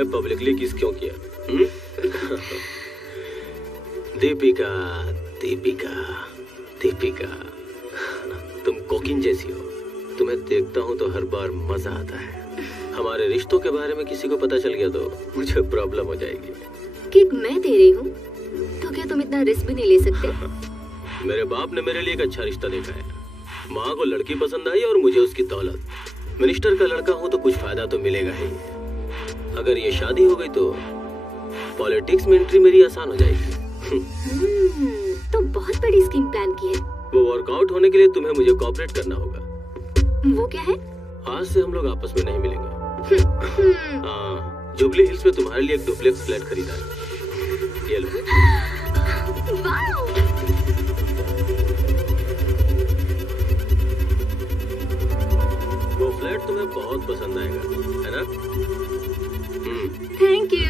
तुम्हें पब्लिकली किस क्यों किया? दीपिका, दीपिका, दीपिका, तुम कोकिन जैसी हो। तुम्हें देखता हूँ तो हर बार मजा आता है। हमारे रिश्तों के बारे में किसी को पता चल गया तो मुझे प्रॉब्लम हो जाएगी। किक मैं दे रही हूँ तो क्या तुम इतना रिस्क भी नहीं ले सकते? मेरे बाप ने मेरे लिए एक अच्छा रिश्ता देखा है। माँ को लड़की पसंद आई और मुझे उसकी दौलत। मिनिस्टर का लड़का हूँ तो कुछ फायदा तो मिलेगा ही। अगर ये शादी हो गई तो पॉलिटिक्स में एंट्री मेरी आसान हो जाएगी। तो बहुत बड़ी स्कीम प्लान की है। वो वर्कआउट होने के लिए तुम्हें मुझे कोऑपरेट करना होगा। वो क्या है? आज से हम लोग आपस में नहीं मिलेंगे। हाँ, जुबली हिल्स में तुम्हारे लिए एक डुप्लेक्स फ्लैट खरीदा है। ये लो। वाओ! वो फ्लैट तुम्हें बहुत पसंद आएगा, है ना? Thank you.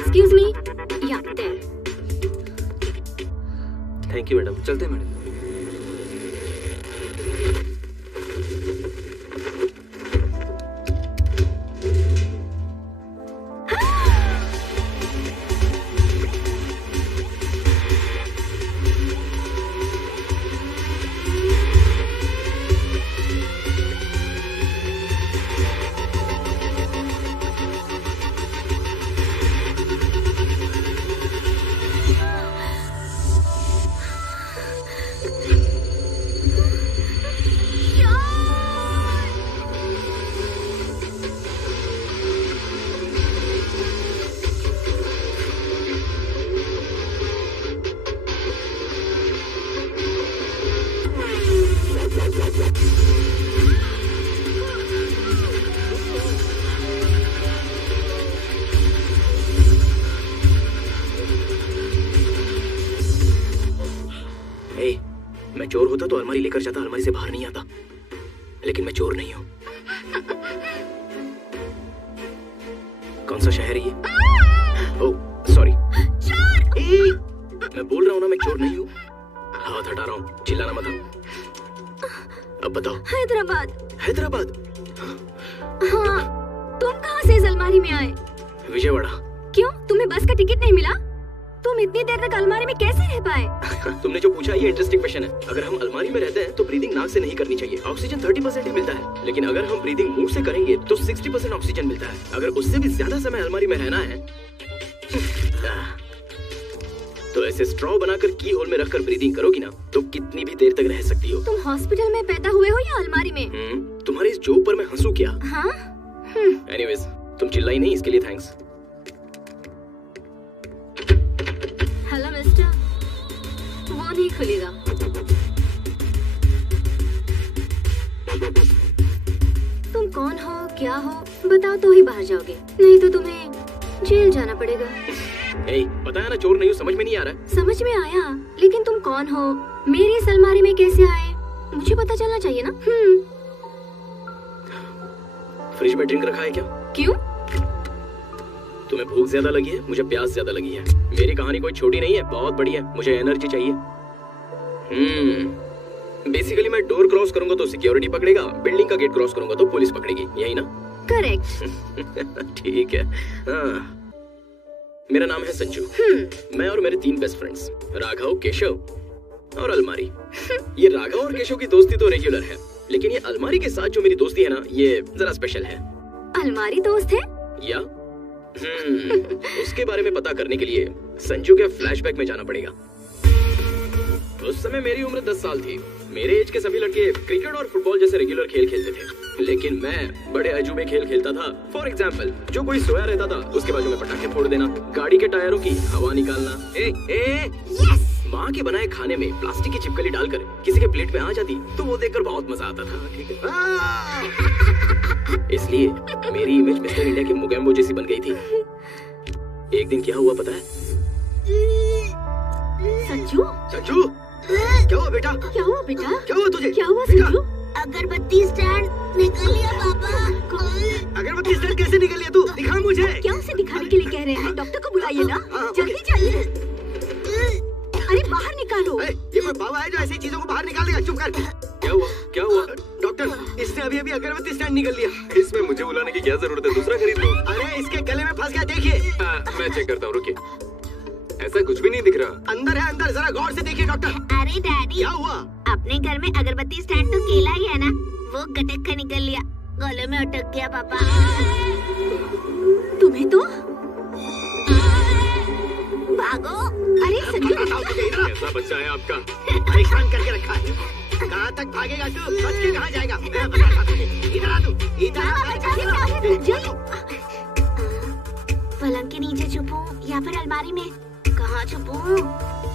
Excuse me? Yeah, there. Thank you madam. चलते हैं मैडम। मैं चोर होता तो अलमारी लेकर जाता, अलमारी से बाहर नहीं आता। लेकिन मैं चोर नहीं हूँ। कौन सा शहर है ये? Oh sorry. मैं बोल रहा हूँ ना मैं चोर नहीं हूँ। हाथ हटा रहा हूँ, चिल्लाना मत। अब बताओ। हैदराबाद। हैदराबाद? हाँ, तुम कहाँ से इस अलमारी में आए? विजयवाड़ा। क्यों, तुम्हें बस का टिकट नहीं मिला? तुम इतनी देर तक अलमारी में कैसे रह पाए? तुमने जो पूछा ये इंटरेस्टिंग क्वेश्चन है। अगर हम अलमारी में रहते हैं तो ब्रीदिंग नाक से नहीं करनी चाहिए। ऑक्सीजन 30% ही मिलता है, लेकिन अगर हम ब्रीदिंग मुंह से करेंगे तो 60% ऑक्सीजन मिलता है। अगर उससे भी ज्यादा समय अलमारी में रहना है तो ऐसे स्ट्रॉ बनाकर की होल में रखकर ब्रीदिंग करोगी ना तो कितनी भी देर तक रह सकती हो। तुम हॉस्पिटल में पैदा हुए हो या अलमारी में? तुम्हारे इस जोक पर मैं हंसू क्या? हाँ? एनीवेज, तुम चिल्लाई नहीं, इसके लिए थैंक्स। हेलो मिस्टर, वो नहीं खुलेगा। तुम कौन हो, क्या हो, बताओ तो ही बाहर जाओगे, नहीं तो तुम्हें जेल जाना पड़ेगा। पता है ना चोर नहीं हूँ, समझ में नहीं आ रहा है। समझ में आया, लेकिन तुम कौन हो, मेरी इस अलमारी में कैसे आए, मुझे पता चलना चाहिए ना। फ्रिज में ड्रिंक रखा है क्या? क्यों? तुम्हें भूख ज्यादा लगी है, मुझे प्यास ज्यादा लगी है। मेरी कहानी कोई छोटी नहीं है, बहुत बड़ी है, मुझे एनर्जी चाहिए। बेसिकली मैं डोर क्रॉस करूंगा तो सिक्योरिटी पकड़ेगा, बिल्डिंग का गेट क्रॉस करूंगा तो पुलिस पकड़ेगी, यही ना? करेक्ट। ठीक है। हाँ। मेरा नाम है संजू। मैं और मेरे 3 बेस्ट फ्रेंड्स, राघव, केशव और अलमारी। ये राघव और केशव की दोस्ती तो रेगुलर है, लेकिन ये अलमारी के साथ जो मेरी दोस्ती है ना, ये जरा स्पेशल है। अलमारी दोस्त है? या उसके बारे में पता करने के लिए संजू के फ्लैशबैक में जाना पड़ेगा। उस समय मेरी उम्र 10 साल थी। मेरे एज के सभी लड़के क्रिकेट और फुटबॉल जैसे रेगुलर खेल खेलते थे, लेकिन मैं बड़े अजूबे खेल खेलता था। फॉर एग्जाम्पल, जो कोई सोया रहता था उसके बाजू में पटाखे फोड़ देना, गाड़ी के टायरों की हवा निकालना। यस! माँ के बनाए खाने में प्लास्टिक की छिपकली डालकर किसी के प्लेट में आ जाती तो वो देखकर बहुत मजा आता था। ठीक है। इसलिए मेरी इमेज मिस्टर इंडिया के मुगैम्बो जैसी बन गई थी। एक दिन क्या हुआ पता है? संजू? संजू, क्या हुआ बेटा? क्या हुआ बेटा? क्या हुआ तुझे? क्या हुआ संजू? अगरबत्ती स्टैंड निकल लिया पापा। अगरबत्ती स्टैंड कैसे निकल लिया तू? दिखा मुझे। क्या उसे दिखाने के लिए कह रहे हैं? डॉक्टर को बुलाइए ना, जल्दी जाइए। अरे बाहर निकालो। ये कोई बाबा है जो ऐसी चीजों को बाहर निकाल देगा? चुप कर। क्या हुआ? क्या हुआ? डॉक्टर, इसने अभी अभी अगरबत्ती स्टैंड निकल लिया। इसमें मुझे बुलाने की क्या जरूरत है? दूसरा खरीद लो। अरे इसके गले में फंस गया, देखिए। मैं चेक करता हूँ, रुकिए। ऐसा कुछ भी नहीं दिख रहा। अंदर है, अंदर, जरा गौर से देखिए डॉक्टर। अरे डैडी, क्या हुआ? अपने घर में अगरबत्ती स्टैंड तो केला ही है ना, वो गटक कर निकल लिया, गले में अटक गया पापा। तुम्हें तो भागो। अरे संजू, कैसा बच्चा है आपका? परेशान करके रखा है। कहाँ तक भागेगा तू? बच के कहाँ जाएगा? मैं बताता तुझे। इधर आ तू, इधर आ। पलंग के नीचे छुपूं या फिर अलमारी में? कहाँ छुपूं?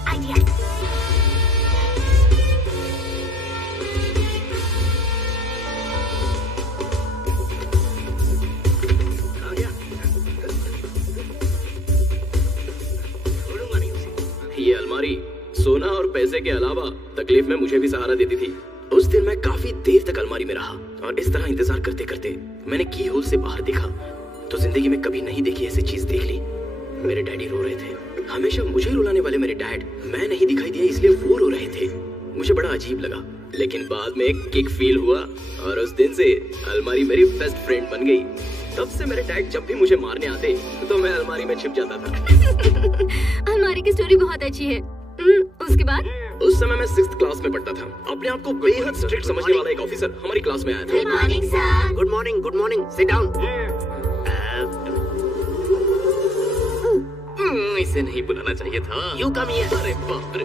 आइडिया। आ गया। छोड़ूंगा नहीं उसे। ये अलमारी सोना और पैसे के अलावा तकलीफ में मुझे भी सहारा देती थी। उस दिन मैं काफी देर तक अलमारी में रहा और इस तरह इंतजार करते करते मैंने की होल से बाहर देखा तो जिंदगी में कभी नहीं देखी ऐसी चीज देख ली। मेरे डैडी रो रहे थे। हमेशा मुझे रुलाने वाले मेरे डैड मैं नहीं दिखाई दिया इसलिए वो रो रहे थे। मुझे बड़ा अजीब लगा, लेकिन बाद में एक किक फील हुआ और उस दिन से अलमारी मेरी बेस्ट फ्रेंड बन गई। तब से मेरे डैड जब भी मुझे मारने आते तो मैं अलमारी में छिप जाता था। अलमारी की स्टोरी बहुत अच्छी है। उसके बाद? उस समय मैं 6th क्लास में पढ़ता था। अपने आप को बेहद स्ट्रिक्ट समझने वाला एक ऑफिसर हमारी क्लास में आया था। Good morning sir. Good morning, good morning. Sit down. इसे नहीं बुलाना चाहिए था। You come here. अरे बाप रे।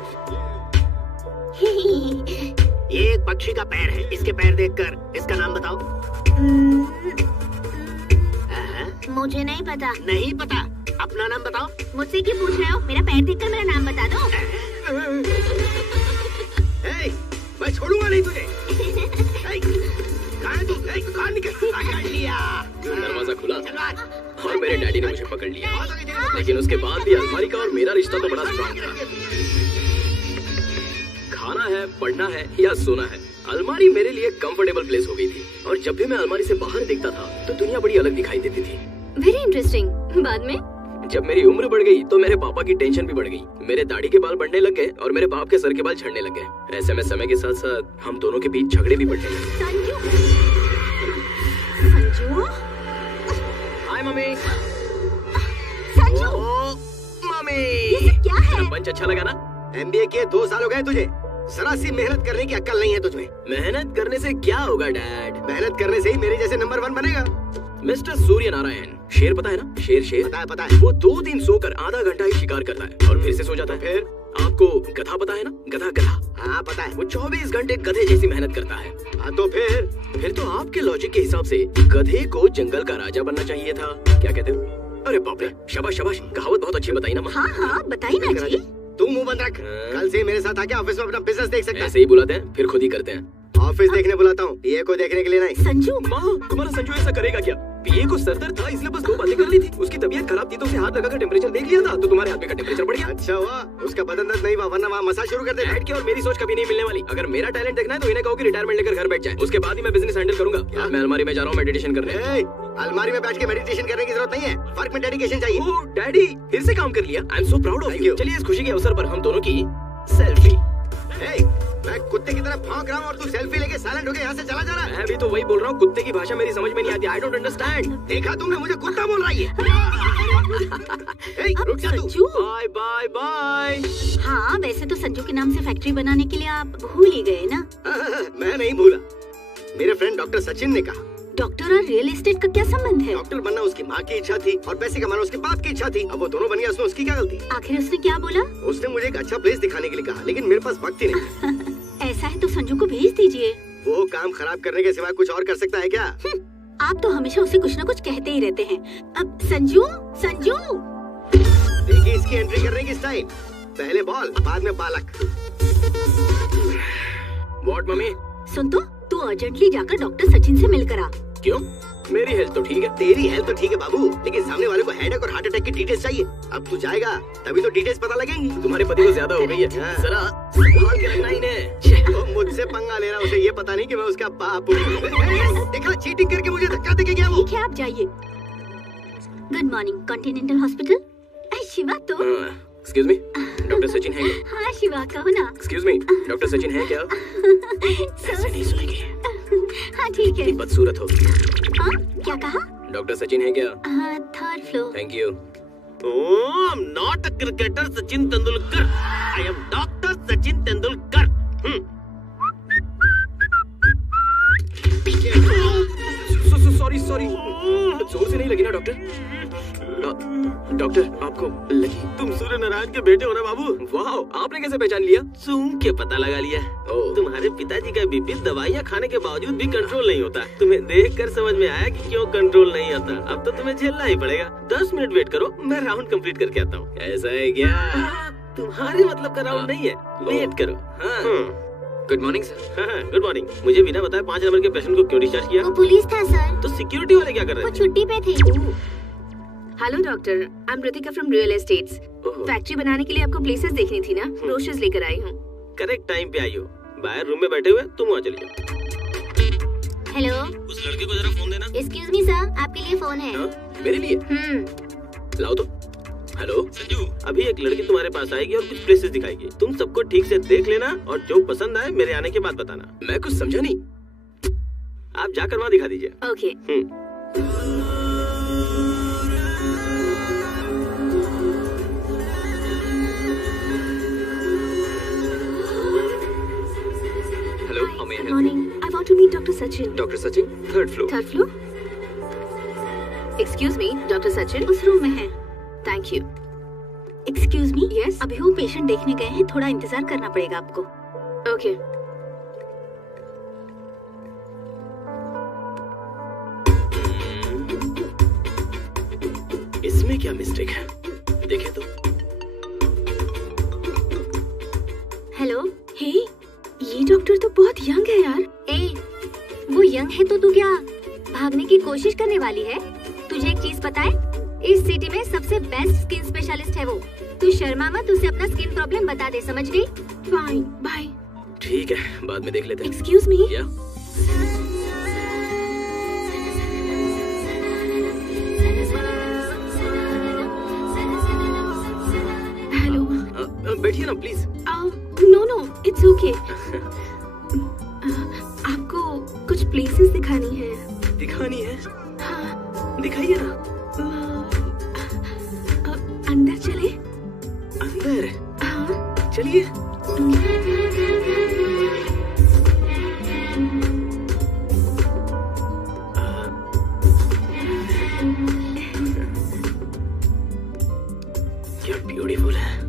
ये एक पक्षी का पैर है। इसके पैर देखकर इसका नाम बताओ। मुझे नहीं पता। नहीं पता? अपना नाम बताओ। मुझसे क्यों पूछ रहे हो? मेरा पैर देखकर मेरा नाम बता दो। मैं छोड़ूंगा नहीं तुझे। कहाँ है तू? कहाँ निकल? पकड़ लिया। दरवाजा खुला और मेरे डैडी ने मुझे पकड़ लिया। लेकिन उसके बाद भी अलमारी का और मेरा रिश्ता तो बड़ा स्ट्रॉन्ग था। खाना है, पढ़ना है या सोना है, अलमारी मेरे लिए कंफर्टेबल प्लेस हो गई थी। और जब भी मैं अलमारी से बाहर देखता था तो दुनिया बड़ी अलग दिखाई देती थी। Very interesting. बाद में? जब मेरी उम्र बढ़ गई तो मेरे पापा की टेंशन भी बढ़ गई। मेरे दाढ़ी के बाल बढ़ने लग गए और मेरे बाप के सर के बाल झड़ने लग गए। ऐसे में समय के साथ साथ हम दोनों के बीच झगड़े भी बढ़ने लगे। संजू, संजू, हाय मम्मी। संजू, मम्मी, ये सब क्या है? पंच अच्छा लगा ना? MBA किए 2 साल हो गए तुझे। जरा सी मेहनत करने की अक्ल नहीं है तुझमें। मेहनत करने से क्या होगा डैड? मेहनत करने से ही मेरे जैसे नंबर 1 बनेगा। मिस्टर सूर्य नारायण, शेर पता है ना? शेर पता है, पता है। वो 2 दिन सोकर आधा घंटा ही शिकार करता है और फिर से सो जाता है। फिर आपको गधा पता है ना? गधा। हाँ पता है। वो 24 घंटे गधे जैसी मेहनत करता है। हाँ तो फिर तो आपके लॉजिक के हिसाब से गधे को जंगल का राजा बनना चाहिए था। क्या कहते हो? अरे बाप रे, शाबाश शाबाश, कहावत बहुत अच्छी बताई ना। हाँ हाँ बताइए ना जी। तू मुंह बंद रख। कल से मेरे साथ आके ऑफिस में अपना बिजनेस देख सकता है। ऐसे ही बुलाते हैं फिर खुद ही करते हैं। ऑफिस देखने बुलाता हूँ, ये को देखने के लिए नहीं। संजू, माँ, तुम्हारा संजू ऐसा करेगा क्या? पीए को सर दर्द था इसलिए बस 2 बातें कर ली थी। उसकी तबीयत खराब थी तो उसे हाथ लगाकर टेम्परेचर देख लिया था तो तुम्हारे हाथ में का टेम्परेचर बढ़ गया। अच्छा हुआ उसका बदन दर्द नहीं हुआ, वरना वहाँ मसाज शुरू कर दे। डैड की और मेरी सोच कभी नहीं मिलने वाली। अगर मेरा टैलेंट देखना है तो इन्हें कहो कि रिटायरमेंट लेकर घर बैठ जाए, उसके बाद ही मैं बिजनेस हैंडल करूंगा। मैं अलमारी में जा रहा हूँ मेडिटेशन करने। अलमारी में बैठ के मेडिटेशन करने की जरूरत नहीं है, वर्क में डेडिकेशन चाहिए। ओह डैडी, फिर से काम कर लिया। I am so proud of Thank you. you. चलिए इस खुशी के अवसर पर हम दोनों की सेल्फी। मैं कुत्ते की तरह भौंक रहा हूँ और तू सेल्फी लेके साइलेंट होके यहाँ से चला जा रहा है। मैं भी तो वही बोल रहा हूँ, कुत्ते की भाषा मेरी समझ में नहीं आती। I don't understand. देखा तुमने, मुझे कुत्ता बोल रही है। रुक जा तू। संजू। Bye bye bye. हाँ वैसे तो संजू के नाम से फैक्ट्री बनाने के लिए आप भूल ही गए ना। मैं नहीं भूला। मेरे फ्रेंड डॉक्टर सचिन ने कहा डॉक्टर और रियल एस्टेट का क्या संबंध है? डॉक्टर बनना उसकी माँ की इच्छा थी और पैसे कमाना उसके बाप की इच्छा थी। अब वो दोनों बन गया, उसमें उसकी क्या गलती? आखिर उसने क्या बोला? उसने मुझे एक अच्छा प्लेस दिखाने के लिए कहा, लेकिन मेरे पास वक्त ही नहीं। ऐसा है तो संजू को भेज दीजिए। वो काम खराब करने के सिवा कुछ और कर सकता है क्या? आप तो हमेशा उसे कुछ न कुछ कहते ही रहते हैं। अब संजू, संजू, देखिए इसकी एंट्री करने की स्टाइल, पहले बॉल बाद में बालक। What mummy? सुन तो, तू अर्जेंटली जाकर डॉक्टर सचिन से मिलकर आ। क्यों? मेरी हेल्थ तो ठीक है। तेरी हेल्थ तो ठीक है बाबू, लेकिन सामने वाले को हेडेक और हार्ट अटैक की डिटेल्स चाहिए। अब तू जाएगा तभी तो डिटेल्स पता लगेंगी। तुम्हारे पति को ज्यादा हो गई है, हाँ। जरा संभाल के रखना इन्हें। मुझ मुझसे पंगा ले रहा, उसे ये पता नहीं कि मैं उसका बाप हूँ। देखा, चीटिंग करके मुझे धक्का देके गया वो। ठीक है, आप जाइए। Good morning, continental hospital. Shiva तो। एक्सक्यूज मी, डॉक्टर सचिन है क्या? हाँ शिवा, कहो ना। एक्सक्यूज मी, डॉक्टर सचिन है क्या? ऐसे नहीं सुनेगी। हाँ ठीक है। बदसूरत होगी। हाँ, क्या कहा? डॉक्टर सचिन है क्या? Third floor. Thank you. Oh, I'm not a cricketer Sachin Tendulkar. I am Dr. Sachin Tendulkar. Sorry जोर से नहीं लगी ना डॉक्टर? डॉक्टर आपको लगी? तुम सूर्य नारायण के बेटे हो ना बाबू? वाह, आपने कैसे पहचान लिया? सूंघ के पता लगा लिया। तुम्हारे पिताजी का बीपी दवाइयाँ खाने के बावजूद भी कंट्रोल नहीं होता। तुम्हें देखकर समझ में आया कि क्यों कंट्रोल नहीं आता। अब तो तुम्हें झेलना ही पड़ेगा। 10 मिनट वेट करो, मैं राउंड कंप्लीट करके आता हूँ। ऐसा है क्या? तुम्हारे मतलब का राउंड नहीं है, वेट करो। Good morning sir. हाँ, गुड मॉर्निंग। मुझे बिना बताए 5 नंबर के पेशेंट को क्यों डिस्चार्ज किया? वो पुलिस था सर। तो सिक्योरिटी वाले क्या कर रहे वो थे? छुट्टी पे थे। Hello doctor, I am Ritika from real estates. Factory बनाने के लिए आपको प्लेसेस देखनी थी ना, ब्रोशर्स लेकर आई हूँ। करेक्ट टाइम पे आई हो। बाहर रूम में बैठे हुए, तुम वहाँ चली जाओ। हेलो, उस लड़के को जरा फोन देना। एक्सक्यूज मी सर, आपके लिए फोन है। मेरे लिए? लाओ तो। हेलो संजू, अभी एक लड़की तुम्हारे पास आएगी और कुछ प्लेसेस दिखाएगी। तुम सबको ठीक से देख लेना और जो पसंद आए मेरे आने के बाद बताना। मैं कुछ समझा नहीं। आप जाकर वहाँ दिखा दीजिए। Okay. Hello, how may I help you? Morning, I want to meet doctor Sachin. Doctor Sachin, third floor. Third floor. Excuse me, doctor Sachin उस रूम में है। Thank you. Excuse me, yes, अभी वो पेशेंट देखने गए हैं, थोड़ा इंतजार करना पड़ेगा आपको। ओके। इसमें क्या मिस्टेक है? देखे तो। हेलो, हे, ये डॉक्टर तो बहुत यंग है यार। ए, वो यंग है तो तू क्या भागने की कोशिश करने वाली है? तुझे एक चीज पता है? इस सिटी में सबसे बेस्ट स्किन स्पेशलिस्ट है वो। तू शर्मा मत, उसे अपना स्किन प्रॉब्लम बता दे, समझ गई? Fine, bye. ठीक है, बाद में देख लेते हैं। Excuse me. या हेलो। बैठिए ना please. No no, it's okay. आपको कुछ प्लेसेस दिखानी है। दिखानी है? हाँ। दिखाइए ना। अंदर चले? अंदर? हाँ। चलिए। क्या ब्यूटीफुल है।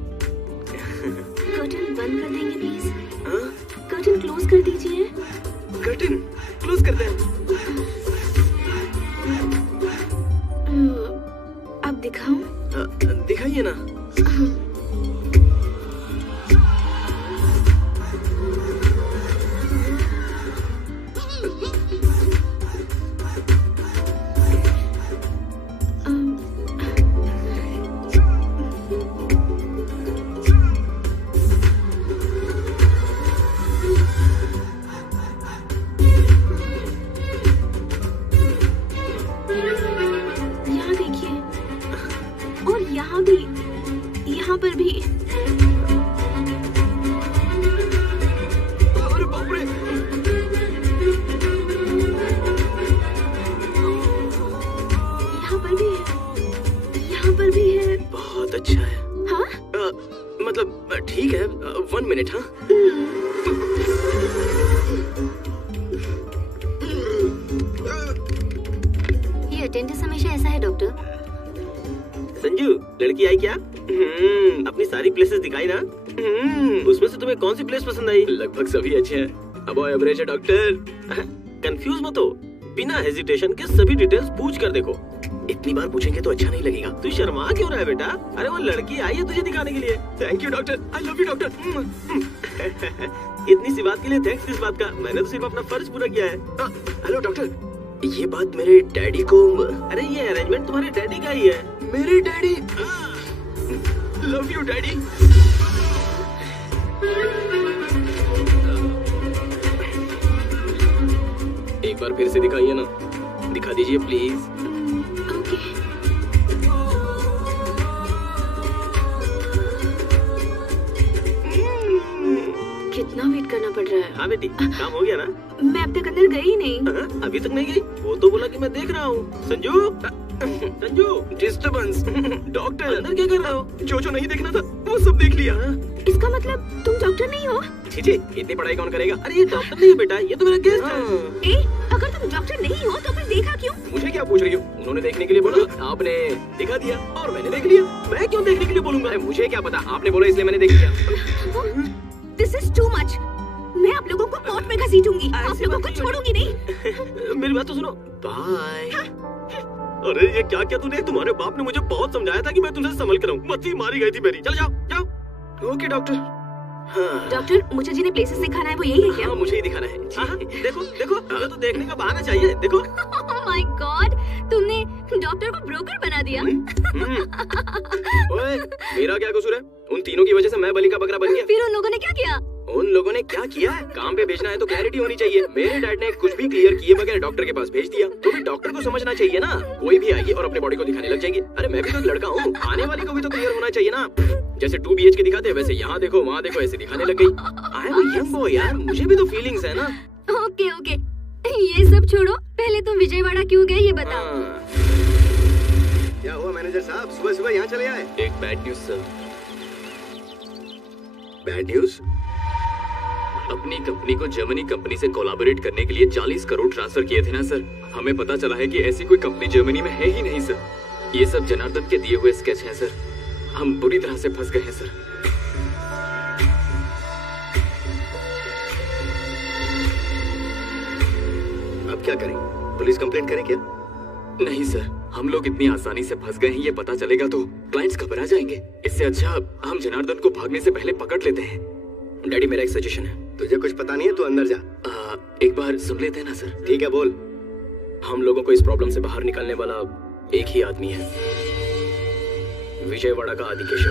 कर्टन बंद कर देंगे प्लीज? हाँ? कर्टन क्लोज कर दीजिए। कर्टन क्लोज करते हैं। अब दिखाऊं? दिखाइए ना। यहाँ देखिए, और यहाँ भी, यहाँ पर भी। अरे बाप रे। यहाँ पर भी है, यहाँ पर भी है। बहुत अच्छा है। हाँ? मतलब ठीक है। 1 मिनट। हाँ, ये अटेंडेंस हमेशा ऐसा है डॉक्टर। संजू, लड़की आई क्या? अपनी सारी प्लेसेस दिखाई ना? उसमें से तुम्हें कौन सी प्लेस पसंद आई? लगभग सभी अच्छे हैं। अब एवरेज है डॉक्टर। कंफ्यूज मत हो, बिना हेजिटेशन के सभी डिटेल्स पूछ कर देखो। इतनी बार पूछेंगे तो अच्छा नहीं लगेगा। तू शर्मा क्यों रहा है बेटा? अरे वो लड़की आई है तुझे दिखाने के लिए। Thank you doctor, I love you doctor. इतनी सी बात के लिए थैंक्स किस बात का? मैंने तो सिर्फ अपना फर्ज पूरा किया है। हेलो डॉक्टर, ये बात मेरे डैडी को। अरे ये अरेंजमेंट तुम्हारे डैडी का ही है। मेरे डैडी? Love you daddy. बार फिर से दिखाइए ना, दिखा दीजिए प्लीज। ओके। कितना वेट करना पड़ रहा है? हाँ बेटी, काम हो गया ना? मैं अब तक अंदर गई ही नहीं। अभी तक नहीं गई? वो तो बोला कि मैं देख रहा हूँ। संजू, संजू, डिस्टर्बेंस। डॉक्टर अंदर क्या कर रहे हो? जो नहीं देखना था वो सब देख लिया। इसका मतलब तुम डॉक्टर नहीं हो? छीछे, इतनी पढ़ाई कौन करेगा? अरे ये डॉक्टर नहीं है बेटा, ये तो मेरा गेस्ट है। ए, अगर तुम डॉक्टर नहीं हो तो फिर देखा क्यों? मुझे क्या पूछ रही हो? उन्होंने देखने के लिए बोला, आपने दिखा दिया और मैंने देख लिया। मैं क्यों देखने के लिए बोलूंगा? अरे मुझे क्या पता, आपने बोला इसलिए मैंने देख लिया। This is too much. मैं आप लोगों को कोर्ट में घसीटूंगी। आप लोगों को छोड़ूंगी नहीं। मेरी बात तो सुनो। बाय। अरे ये क्या क्या तूने? तुम्हारे बाप ने मुझे बहुत समझाया था कि मैं तुझे संभल कर रहूं। मत्ती मारी गई थी मेरी। चल जाओ, जाओ। Okay doctor. हाँ। डॉक्टर, मुझे जिन्हें प्लेसेस दिखाना है वो यही है क्या? हाँ, मुझे ही दिखाना है। हाँ, देखो देखो, ये तो देखने का बहाना चाहिए। देखो। ओह माय गॉड, तुमने डॉक्टर को ब्रोकर बना दिया। ओए, मेरा क्या कसूर है? उन तीनों की वजह से मैं बलि का बकरा बन गया। फिर उन लोगों ने क्या किया? उन लोगों ने क्या किया है? काम पे भेजना है तो क्लैरिटी होनी चाहिए। मेरे डैड ने कुछ भी क्लियर किए बगैर डॉक्टर के पास भेज दिया। तो भी डॉक्टर को समझना चाहिए ना। कोई भी आएगी और अपने बॉडी को दिखाने लग जाएगी। अरे मैं भी तो एक लड़का हूँ, आने वाले को भी तो क्लियर होना चाहिए ना। जैसे 2 BHK दिखाते हैं वैसे यहाँ देखो वहाँ देखो ऐसे दिखाने लग गई। I am a young boy यार, मुझे भी तो फीलिंग्स है ना। ओके ओके, ये सब छोड़ो, पहले तुम विजयवाड़ा क्यों गए ये बताओ। क्या हुआ मैनेजर साहब, सुबह सुबह यहाँ चले आए? एक bad news sir. Bad news? अपनी कंपनी को जर्मनी कंपनी से कोलैबोरेट करने के लिए 40 करोड़ ट्रांसफर किए थे ना सर। हमें पता चला है कि ऐसी कोई कंपनी जर्मनी में है ही नहीं सर। ये सब जनार्दन के दिए हुए स्केच हैं सर। हम बुरी तरह से फंस गए हैं सर। अब क्या करें? पुलिस कंप्लेंट करें क्या? नहीं सर, हम लोग इतनी आसानी से फंस गए हैं, ये पता चलेगा तो क्लाइंट्स घबरा जाएंगे। इससे अच्छा हम जनार्दन को भागने से पहले पकड़ लेते हैं। डैडी मेरा एक सजेशन है। तुझे कुछ पता नहीं है, तू अंदर जा। एक बार सुन लेते हैं ना सर। ठीक है, बोल। हम लोगों को इस प्रॉब्लम से बाहर निकालने वाला एक ही आदमी है, विजयवाड़ा का आदिकेशव।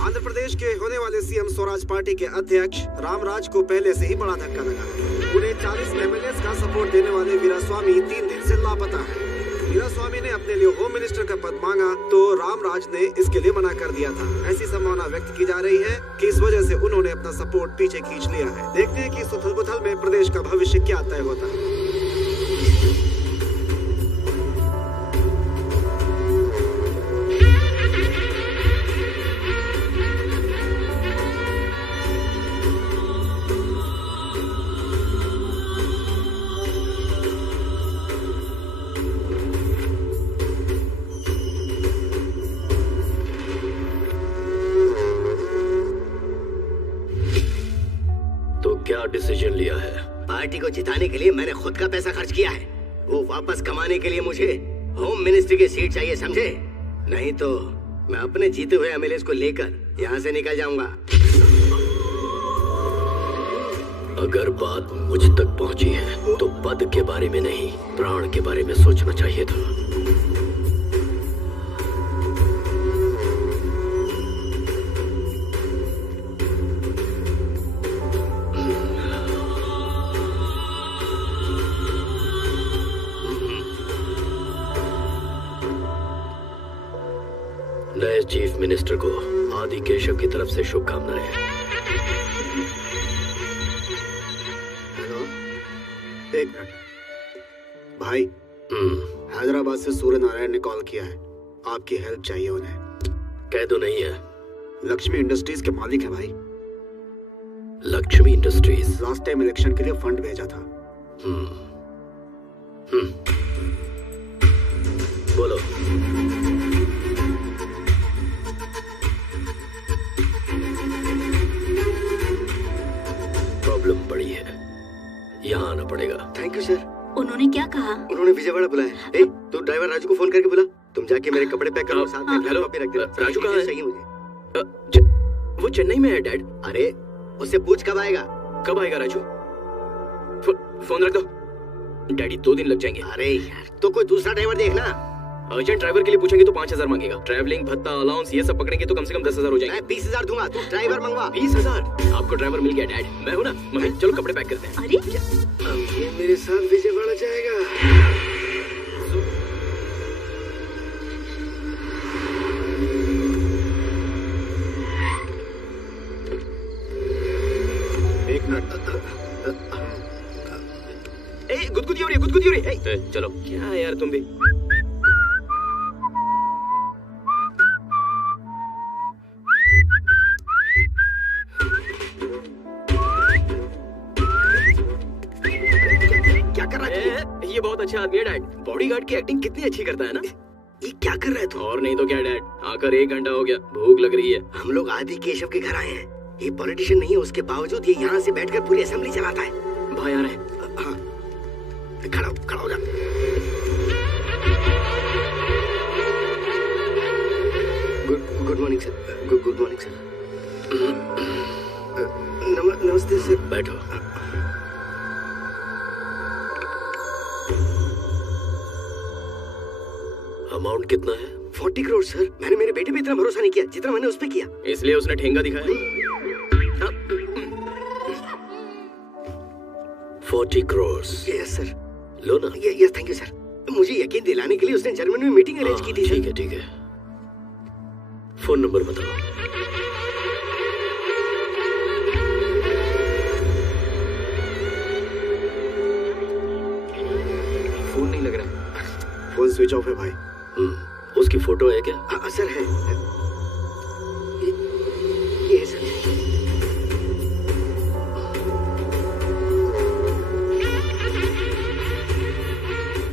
आंध्र प्रदेश के होने वाले सीएम स्वराज पार्टी के अध्यक्ष रामराज को पहले से ही बड़ा धक्का लगा है। पूरे 40 MLAs का सपोर्ट देने वाले वीरास्वामी 3 दिन से लापता है। वीरास्वामी ने अपने लिए होम मिनिस्टर का पद मांगा तो रामराज ने इसके लिए मना कर दिया था। ऐसी संभावना व्यक्त की जा रही है कि इस वजह से उन्होंने अपना सपोर्ट पीछे खींच लिया है। देखते हैं कि इस उथल-पुथल में प्रदेश का भविष्य क्या तय होता है। डिसीजन लिया है? पार्टी को जिताने के लिए मैंने खुद का पैसा खर्च किया है। वो वापस कमाने के लिए मुझे होम मिनिस्ट्री की सीट चाहिए, समझे? नहीं तो मैं अपने जीते हुए एमएलएस को लेकर यहाँ से निकल जाऊंगा। अगर बात मुझ तक पहुंची है तो पद के बारे में नहीं, प्राण के बारे में सोचना चाहिए था। नए चीफ मिनिस्टर को आदि केशव की तरफ से शुभकामनाएं। हेलो, एक मिनट भाई। हैदराबाद से सूर्य नारायण ने कॉल किया है, आपकी हेल्प चाहिए उन्हें। कह दो नहीं है। लक्ष्मी इंडस्ट्रीज के मालिक है भाई। Lakshmi industries last time election के लिए फंड भेजा था। बोलो। प्रॉब्लम बड़ी है, यहाँ आना पड़ेगा। Thank you sir. उन्होंने क्या कहा? उन्होंने विजयवाड़ा बुलाया। ए, तू ड्राइवर राजू को फोन करके बुला। तुम जाके मेरे कपड़े पैक करो, साथ में हेलो, कॉपी रख देना। राजू कहाँ है? चाहिए मुझे। वो चेन्नई में है डैड। अरे उससे पूछ कब आएगा। कब आएगा राजू? फोन रख दो। डैडी 2 दिन लग जाएंगे। अरे यार, तो कोई दूसरा ड्राइवर देखना। अर्जेंट ड्राइवर के लिए पूछेंगे तो 5000 मांगेगा। ट्रैवलिंग भत्ता अलाउंस ये सब पकड़ेंगे तो कम से कम 10,000 हो जाएंगे। मैं 20,000 दूंगा, तू ड्राइवर मंगवा। 20,000? आपको ड्राइवर मिल गया डैड, मैं हूँ ना। मम्मी चलो कपड़े पैक करते हैं। अरे अब ये मेरे साथ विजयवाड़ा जाएगा। गुदगुदी हो रही है, गुदगुदी हो रही है। चलो क्या यार तुम भी। क्या कर रहा है? ये बहुत अच्छा आदमी है डैड। बॉडीगार्ड की एक्टिंग कितनी अच्छी करता है ना। ये क्या कर रहा है तू? और नहीं तो क्या डैड, आकर 1 घंटा हो गया, भूख लग रही है। हम लोग आदि केशव के घर आए हैं। ये पॉलिटिशियन नहीं है, उसके बावजूद ये यहाँ से बैठकर पूरी असेंबली चलाता है। भाई आ रहे हैं। हाँ, खड़ा हो जा। Good morning sir. Good morning sir. नमस्ते सर। बैठो। अमाउंट कितना है? 40 करोड़ सर। मैंने मेरे बेटे पे इतना भरोसा नहीं किया जितना मैंने उस पे किया। इसलिए उसने ठेंगा दिखाया। 40 करोड़। Yes sir. लो ना। Yes thank you sir. मुझे यकीन दिलाने के लिए उसने जर्मनी में मीटिंग अरेंज की थी। ठीक है। फोन नंबर बताओ। फोन नहीं लग रहा। फोन स्विच ऑफ है भाई। उसकी फोटो है क्या? सर है। ये सर।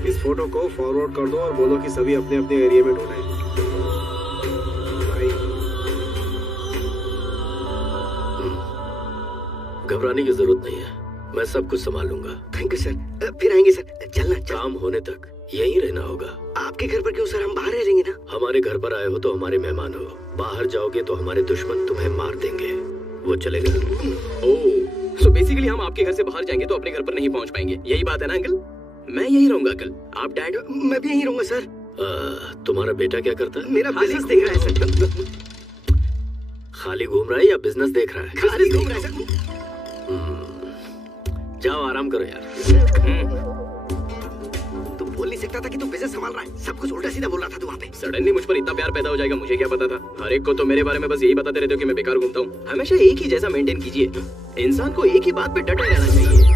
इस फोटो को फॉरवर्ड कर दो और बोलो कि सभी अपने अपने एरिया में ढूंढें। घबराने की जरूरत नहीं है, मैं सब कुछ संभालूंगा। Thank you sir. फिर आएंगे सर। चलना। काम होने तक यहीं रहना होगा। आपके घर पर क्यों सर? हम बाहर रह लेंगे ना। हमारे घर पर आए हो तो हमारे मेहमान हो, बाहर जाओगे तो हमारे दुश्मन तुम्हें मार देंगे। वो चलेगा? ओह, सो बेसिकली हम आपके घर से बाहर जाएंगे तो अपने घर पर नहीं पहुंच पाएंगे, यही बात है ना अंकल? मैं यही रहूंगा अंकल, आप डैड? मैं भी यहीं रहूंगा सर। तुम्हारा बेटा क्या करता है? मेरा बिजनेस देख रहा है सर। खाली घूम रहा है या बिजनेस देख रहा है? खाली घूम रहा है सर। जाओ आराम करो यार। तू बोल नहीं सकता था कि तू बिजनेस संभाल रहा है? सब कुछ उल्टा सीधा बोल रहा था तू वहाँ पे। सडनली मुझ पर इतना प्यार पैदा हो जाएगा, मुझे क्या पता था। हर एक को तो मेरे बारे में बस यही बताते रहते हो कि मैं बेकार घूमता हूँ। हमेशा एक ही जैसा मेंटेन कीजिए, इंसान को एक ही बात पे डटे रहना चाहिए।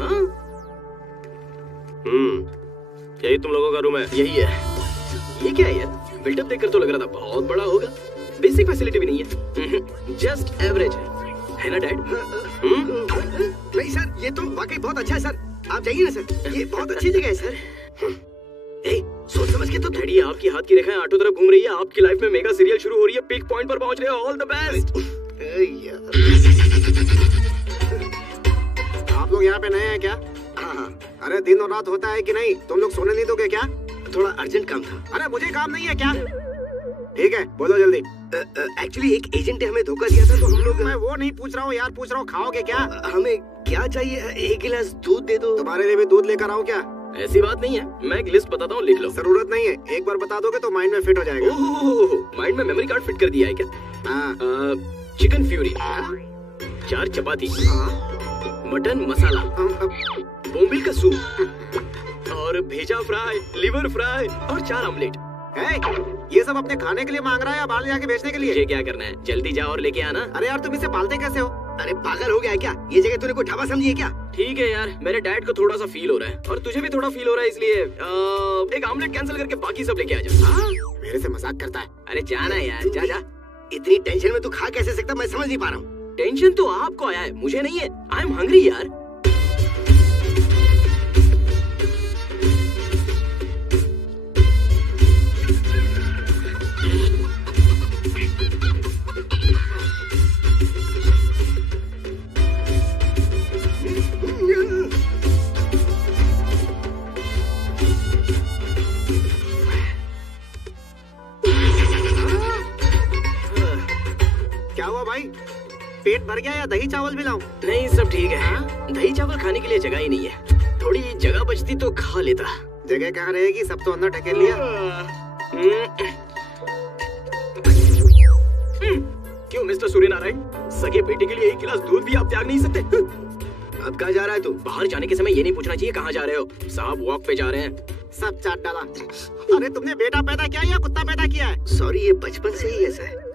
हाँ? यही तुम लोगों का रूम है? यही है। ये क्या है यार? बिल्डअप देखकर तो लग रहा था बहुत बड़ा होगा। बेसिक फैसिलिटी भी नहीं है, जस्ट एवरेज है ना डैड? नहीं सर, ये तो वाकई बहुत अच्छा है सर। आप जाइए ना सर, ये बहुत अच्छी जगह है सर। सोच समझ के तो। डैडी आपकी हाथ की रेखाएं आठों तरफ घूम रही है, आपकी लाइफ में मेगा सीरियल शुरू हो रही है, पीक पॉइंट पर पहुंच रहे हो। All the best. आप लोग यहाँ पे नए हैं क्या? हाँ। अरे दिन और रात होता है कि नहीं? तुम लोग सोने नहीं दोगे क्या? थोड़ा अर्जेंट काम था। अरे मुझे काम नहीं है क्या? ठीक है बोलो जल्दी। एक्चुअली एक एजेंट ने हमें धोखा दिया था तो हम लोग। मैं वो नहीं पूछ रहा हूँ यार, पूछ रहा हूँ खाओगे क्या? हमें क्या चाहिए? 1 गिलास दूध दे दो। तुम्हारे लिए भी दूध लेकर आओ क्या? ऐसी बात नहीं है, मैं एक लिस्ट बताता हूँ, लिख लो। जरूरत नहीं है, एक बार बता दोगे तो माइंड में फिट हो जाएगा। माइंड में मेमोरी कार्ड फिट कर दिया है क्या? हाँ। चिकन फ्यूरी, 4 चपाती, मटन मसाला, बोम्बिल का सूप और भेजा फ्राई, लिवर फ्राई और 4 ऑमलेट। ये सब अपने खाने के लिए मांग रहा है या बाहर जाके बेचने के लिए? मुझे क्या करना है, जल्दी जाओ और लेके आना। अरे यार तुम इसे पालते कैसे हो? अरे पागल हो गया है क्या? ये जगह तूने कोई ढाबा समझी है क्या? ठीक है यार, मेरे डैड को थोड़ा सा फील हो रहा है और तुझे भी थोड़ा फील हो रहा है, इसलिए एक ऑमलेट कैंसिल करके बाकी सब लेके आ जा। मेरे से मजाक करता है? अरे जाना यार, जा जा। इतनी टेंशन में तू खा कैसे सकता, मैं समझ नहीं पा रहा हूँ। टेंशन तो आपको आया है, मुझे नहीं है। आई एम हंग्री यार। क्या हुआ भाई? पेट भर गया या दही चावल भी लाऊं? नहीं सब ठीक है, दही चावल खाने के लिए जगह ही नहीं है। थोड़ी जगह बचती तो खा लेता। जगह कहाँ रहेगी, सब तो अंदर ढकेल लिया। क्यों मिस्टर सूर्यनारायण, सगे बेटे के लिए एक गिलास दूध भी आप त्याग नहीं सकते? अब कहाँ जा रहा है तू? बाहर जाने के समय ये नहीं पूछना चाहिए कहाँ जा रहे हो। साहब वॉक पे जा रहे हैं। सब चाट डाला। अरे तुमने बेटा पैदा किया या कुत्ता पैदा किया है? सॉरी, ये बचपन से ही ऐसा है।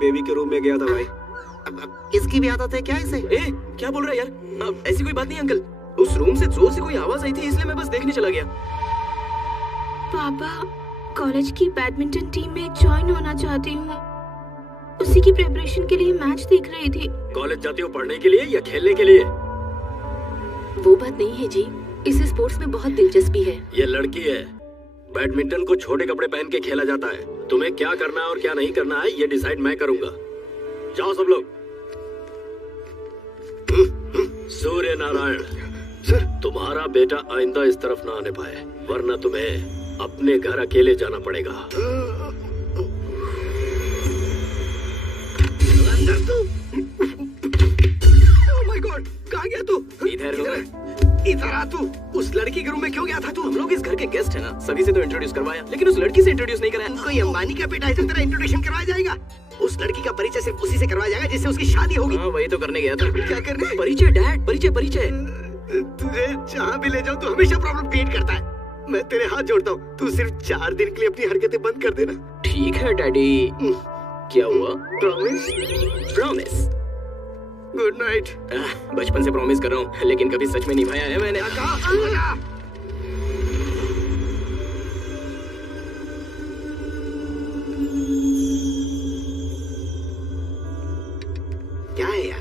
बेबी के रूम में गया था भाई। इसकी भी आदत है क्या इसे? क्या बोल रहा है यार? ऐसी कोई बात नहीं अंकल, उस रूम से जोर से कोई आवाज आई थी इसलिए मैं बस देखने चला गया। पापा, कॉलेज की बैडमिंटन टीम में ज्वाइन होना चाहती हूँ। उसी की प्रिपरेशन के लिए मैच देख रही थी। कॉलेज जाती हो पढ़ने के लिए या खेलने के लिए? वो बात नहीं है जी, इसे स्पोर्ट्स में बहुत दिलचस्पी है। ये लड़की है, बैडमिंटन को छोटे कपड़े पहन के खेला जाता है। तुम्हें क्या करना है और क्या नहीं करना है ये डिसाइड मैं करूंगा। जाओ सब लोग। सूर्य नारायण सर, तुम्हारा बेटा आइंदा इस तरफ ना आने पाए, वरना तुम्हें अपने घर अकेले जाना पड़ेगा। ओह माय गॉड, कहाँ गया तू? इधर आ तू। उस लड़की के रूम में क्यों गया था तू? हम लोग इस घर के गेस्ट है ना, सभी से तो इंट्रोड्यूस करवाया, लेकिन उस लड़की से इंट्रोड्यूस नहीं कराया। कोई अंबानी का बेटा है जो तेरा इंट्रोडक्शन करवाया जाएगा? उस लड़की का परिचय सिर्फ उसी से करवाया जाएगा जिससे उसकी शादी होगी। हाँ, वही तो करने गया था। क्या करने? परिचय डैड, परिचय परिचय। तुझे जहाँ भी ले जाऊँ तो हमेशा प्रॉब्लम क्रिएट करता है। मैं तेरे हाथ जोड़ता हूँ, तू सिर्फ 4 दिन के लिए अपनी हरकतें बंद कर देना। ठीक है डैडी। क्या हुआ? प्रॉमिस? प्रॉमिस। Good night. बचपन से प्रॉमिस कर रहा हूँ, लेकिन कभी सच में निभाया है मैंने। क्या है यार?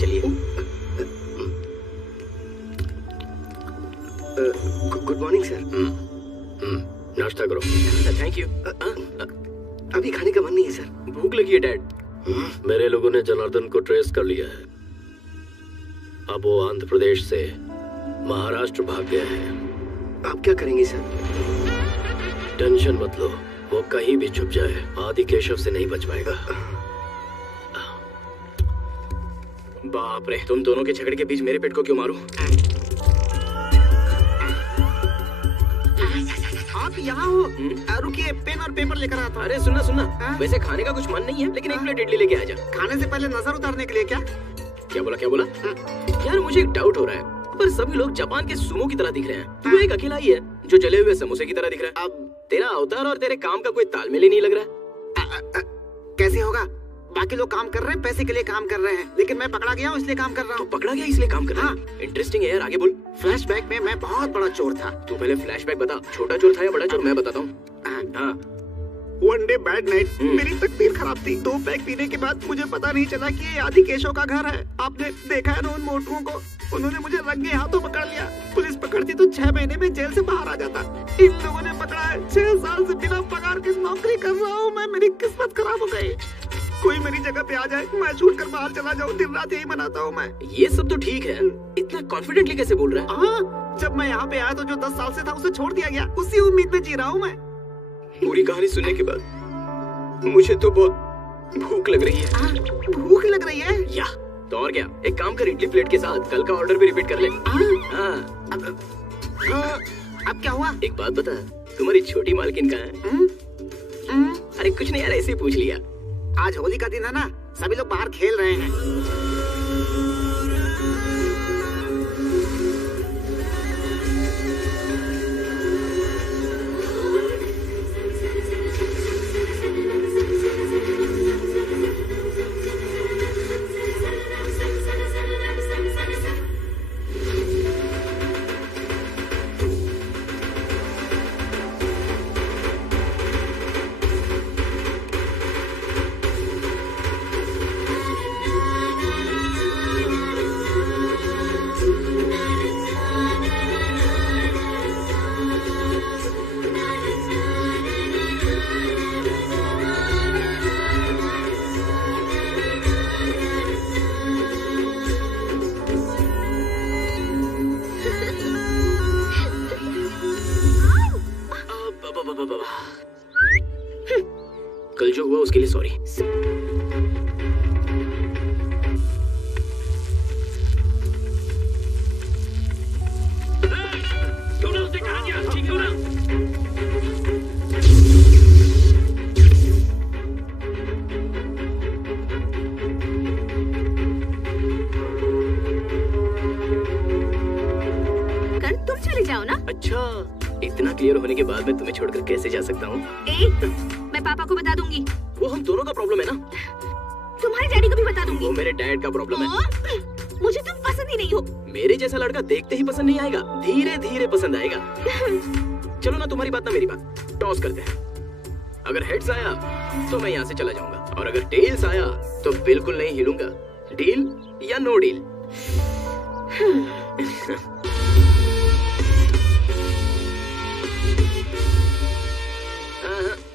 चलिए। Good morning sir. नाश्ता करो। Thank you. अभी खाने का मन नहीं है सर। भूख लगी है डैड। मेरे लोगों ने जनार्दन को ट्रेस कर लिया है। अब वो आंध्र प्रदेश से महाराष्ट्र भाग गया है। आप क्या करेंगे सर? टेंशन मत लो, वो कहीं भी छुप जाए आदि केशव से नहीं बच पाएगा। बाप रे, तुम दोनों के झगड़े के बीच मेरे पेट को क्यों मारूं? आप यहाँ हो? रुकिए, पेन और पेपर लेकर आता हूँ। अरे सुनना सुनना, वैसे खाने का कुछ मन नहीं है, लेकिन एक प्लेट इडली लेके आ जा। खाने से पहले नजर उतारने के लिए क्या? क्या बोला क्या बोला? यार मुझे एक डाउट हो रहा है, पर सभी लोग जापान के सुमो की तरह दिख रहे हैं। तू एक अकेला ही है जो जले हुए समोसे की तरह दिख रहा है। अब तेरा अवतार और तेरे काम का कोई तालमेल ही नहीं लग रहा है। कैसे होगा? बाकी लोग काम कर रहे हैं, पैसे के लिए काम कर रहे हैं, लेकिन मैं पकड़ा गया हूँ इसलिए काम कर रहा हूँ। पकड़ा गया इसलिए काम कर रहा है? इंटरेस्टिंग है यार, आगे बोल। फ्लैशबैक में मैं बहुत बड़ा चोर था। तू पहले फ्लैशबैक बता, छोटा चोर था या बड़ा चोर? मैं बताता हूँ। वन डे बैड नाइट, मेरी तकदीर खराब थी। 2 पैक पीने के बाद मुझे पता नहीं चला कि ये आदि केशव का घर है। आपने देखा है ना उन मोटुओं को? उन्होंने मुझे रंगे हाथों पकड़ लिया। पुलिस पकड़ती तो 6 महीने में जेल से बाहर आ जाता। इन लोगों ने पकड़ा है। 6 साल से बिना पगार की नौकरी कर रहा हूँ मैं। मेरी किस्मत खराब हो गई। कोई मेरी जगह पे आ जाए, मैं छूट कर बाहर चला जाऊँ। दिन रात यही मनाता हूँ मैं। ये सब तो ठीक है, इतना कॉन्फिडेंटली कैसे बोल रहा है? हाँ, जब मैं यहाँ पे आया तो जो 10 साल से था उसे छोड़ दिया गया। उसी उम्मीद में जी रहा हूँ मैं। पूरी कहानी सुनने के बाद मुझे तो बहुत भूख लग रही है। भूख लग रही है? या तो और क्या, एक काम कर, इडली प्लेट के साथ कल का ऑर्डर भी रिपीट कर ले। हाँ। अब क्या हुआ? एक बात बता, तुम्हारी छोटी मालकिन कहाँ है? अरे कुछ नहीं यार, ऐसे ही पूछ लिया। आज होली का दिन है ना, सभी लोग बाहर खेल रहे हैं। कल जो हुआ उसके लिए सॉरी। तूने उसे कहा दिया, ठीक हो ना? कर तुम चले जाओ ना। अच्छा, इतना क्लियर होने के बाद मैं तुम्हें छोड़कर कैसे जा सकता हूँ? मैं पापा को बता दूंगी। वो हम दोनों का प्रॉब्लम है ना। तुम्हारे डैडी को भी बता दूंगी। वो मेरे डैड का प्रॉब्लम है। मुझे तुम पसंद ही नहीं हो। मेरे जैसा लड़का देखते ही पसंद नहीं आएगा, धीरे धीरे पसंद आएगा। चलो ना, तुम्हारी बात ना मेरी बात, टॉस करते हैं। अगर हेड्स आया तो मैं यहाँ से चला जाऊंगा, और अगर टेल्स आया तो बिल्कुल नहीं हिलूंगा। डील या नो डील?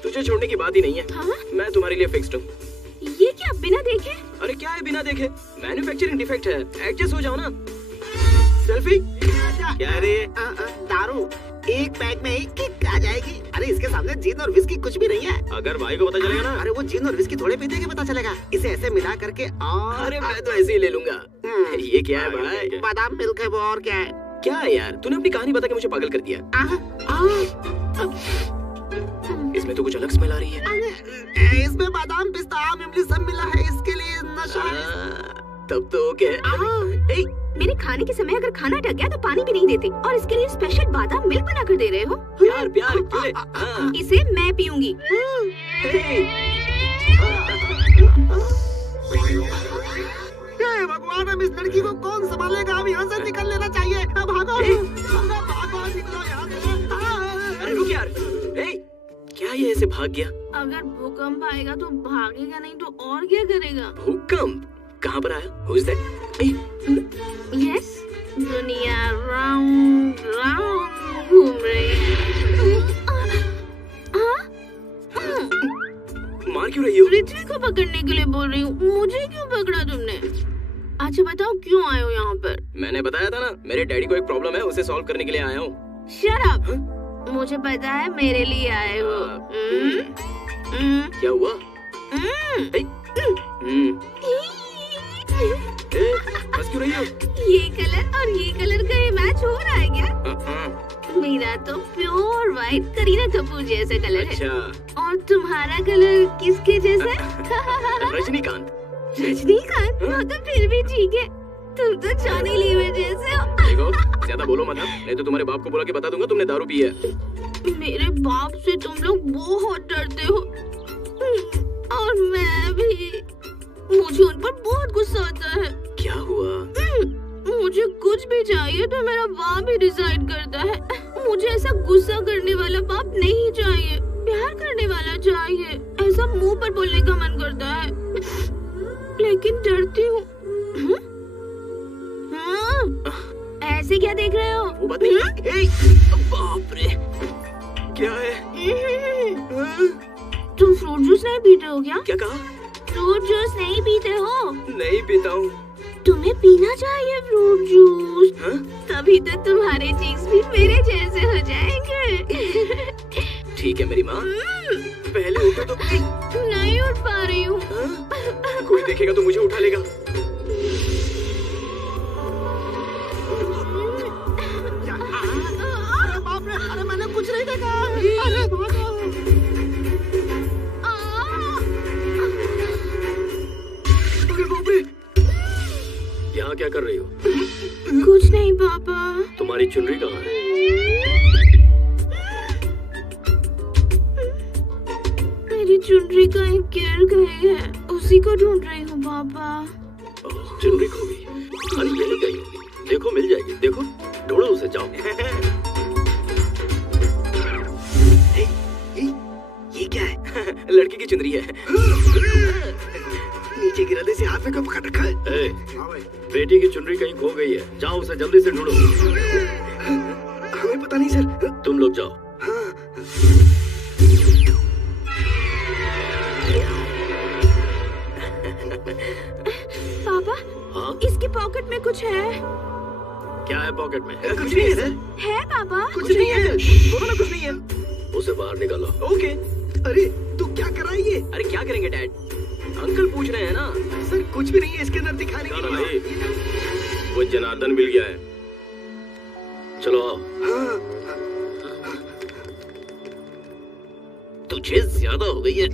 तुझे छोड़ने की बात ही नहीं है। हाँ? मैं तुम्हारे लिए फिक्स्ड हूँ। ये क्या बिना देखे? अरे क्या है बिना देखे? मैन्युफैक्चरिंग डिफेक्ट है, एडजस्ट हो जाओ ना। सेल्फी? क्या है रे? दारू एक पैक में ही किक आ जाएगी। अरे इसके सामने जीन और विस्की कुछ भी नहीं है। अगर भाई को पता चलेगा ना। अरे वो जीन और विस्की थोड़े पीते के पता चलेगा। इसे ऐसे मिला करके और अरे मैं तो ऐसे ही ले लूंगा। ये क्या है भाई? बादाम मिल्क है, वो और क्या है? क्या है यार, तूने अपनी कहानी बता के मुझे पागल कर दिया। इसमें तो कुछ अलग स्मेल आ रही है। इसमें बादाम, पिस्ता, आम, इमली सब मिला है। इसके लिए नशा है। तब तो ओके। मेरे खाने के समय अगर खाना ढक गया तो पानी भी नहीं देते, और इसके लिए स्पेशल बादाम मिल्क बना कर दे रहे हो। प्यार प्यार क्यों? इसे मैं पीऊंगी। भगवान, अब इस लड़की को कौन संभालेगा? अब यहाँ से निकल लेना चाहिए। अब भागो, भागो, निकलो यहाँ से। अरे रुक यार, क्या ये ऐसे भाग गया? अगर भूकंप आएगा तो भागेगा, नहीं तो और क्या करेगा? भूकंप? कहाँ पर आया? Who is that? यस, दुनिया राउंड राउंड घूम रही है। मार क्यों रही हो? पृथ्वी को पकड़ने के लिए बोल रही हूँ। मुझे क्यों पकड़ा तुमने? अच्छा बताओ, क्यों आए हो यहाँ पर? मैंने बताया था ना, मेरे डैडी को एक प्रॉब्लम है, उसे सॉल्व करने के लिए आया हूँ। Shut up. मुझे पता है मेरे लिए आए हो। क्या हुआ? बस क्यों रही हो? ये कलर और ये कलर का ये मैच हो रहा है क्या? मेरा तो प्योर व्हाइट करीना कपूर जैसा कलर है। और तुम्हारा कलर किसके जैसा है? रजनीकांत। रजनीकांत? वो तो फिर भी ठीक है, तुम तो जॉनी लीवर जैसे हो। देखो, ज्यादा बोलो मत, नहीं तो तुम्हारे बाप को बोला के बता दूंगा तुमने दारू पी है। मेरे बाप से तुम लोग बहुत डरते हो, और मैं भी। मुझे उन पर बहुत गुस्सा आता है। क्या हुआ? मुझे कुछ भी चाहिए तो मेरा बाप ही डिसाइड करता है। मुझे ऐसा गुस्सा करने वाला बाप नहीं चाहिए, प्यार करने वाला चाहिए। ऐसा मुंह पर बोलने का मन करता है, लेकिन डरती हूँ। ऐसे क्या देख रहे हो? वो बात नहीं। बाप रे, क्या है? तुम फ्रूट जूस नहीं पीते हो क्या? क्या कहा? फ्रूट जूस नहीं पीते हो? नहीं पीता हूँ। तुम्हें पीना चाहिए फ्रूट जूस। हाँ? तभी तो तुम्हारे चीक्स भी मेरे जैसे हो जाएंगे। ठीक है मेरी माँ, पहले उठो तो। नहीं उठ पा रही हूँ। कोई देखेगा तो मुझे उठा लेगा। अरे बाप रे, अरे मैंने कुछ नहीं देखा। अरे भागो। अरे बाप रे, यहाँ क्या कर रही हो? कुछ नहीं पापा। तुम्हारी चुनरी कहाँ है? मेरी चुनरी कहीं गिर गई है, उसी को ढूंढ रही हूँ पापा। चुनरी खो गई? अरे यही गई होगी, देखो मिल जाएगी, देखो ढूंढो उसे, जाओ। ये क्या है? लड़की की चुनरी है। नीचे गिरा दे, हाथ में कब पकड़ रखा है? ए, बेटी की चुनरी कहीं खो गई है, जाओ उसे जल्दी से ढूंढो। हमें पता नहीं सर। तुम लोग जाओ। पापा, हाँ? इसकी पॉकेट में कुछ है। क्या है पॉकेट में? कुछ नहीं है सर। है पापा? कुछ नहीं है, बोलो ना कुछ नहीं है। उसे बाहर निकालो। ओके। अरे तू क्या कर रहा है ये? अरे क्या करेंगे डैड, अंकल पूछ रहे हैं ना। सर कुछ भी नहीं है इसके अंदर दिखाने के लिए। नहीं, वो जनार्दन मिल गया है। चलो आओ। तुझे ज्यादा हो गई है।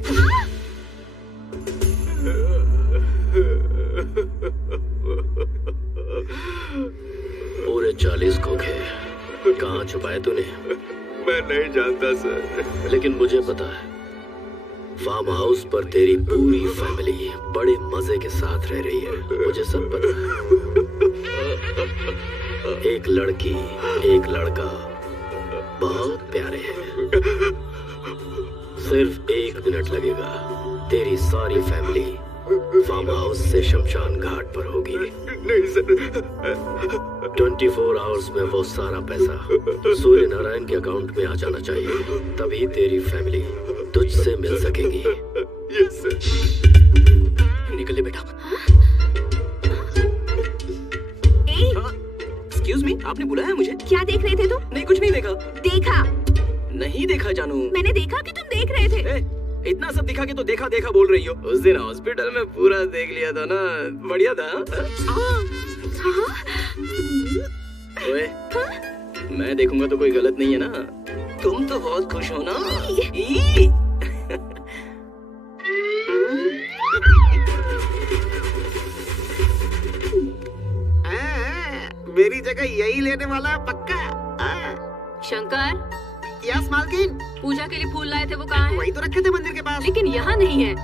पूरे 40 खोखे कहाँ छुपाए तूने? मैं नहीं जानता सर। लेकिन मुझे पता है, फार्म हाउस पर तेरी पूरी फैमिली बड़े मजे के साथ रह रही है, मुझे सब पता है। एक लड़की, एक लड़का, बहुत प्यारे हैं। सिर्फ 1 मिनट लगेगा, तेरी सारी फैमिली फार्म हाउस से शमशान घाट पर होगी। नहीं सर। 24 आवर्स में वो सारा पैसा सूर्य नारायण के अकाउंट में आ जाना चाहिए, तभी तेरी फैमिली तुझसे मिल सकेगी। Yes sir. निकल ले बेटा। एक्सक्यूज मी, आपने बुलाया मुझे? क्या देख रहे थे तुम? नहीं कुछ नहीं देखा। देखा? नहीं देखा जानू। मैंने देखा कि तुम देख रहे थे। इतना सब दिखा के तो देखा देखा बोल रही हो। उस दिन हॉस्पिटल में पूरा देख लिया था ना, बढ़िया था। ओए, मैं देखूंगा तो कोई गलत नहीं है ना? तुम तो बहुत खुश हो ना? मेरी जगह यही लेने वाला है पक्का। शंकर, यस मालकिन। पूजा के लिए फूल लाए थे, वो कहाँ है? वही तो रखे थे मंदिर के पास। लेकिन यहाँ नहीं है।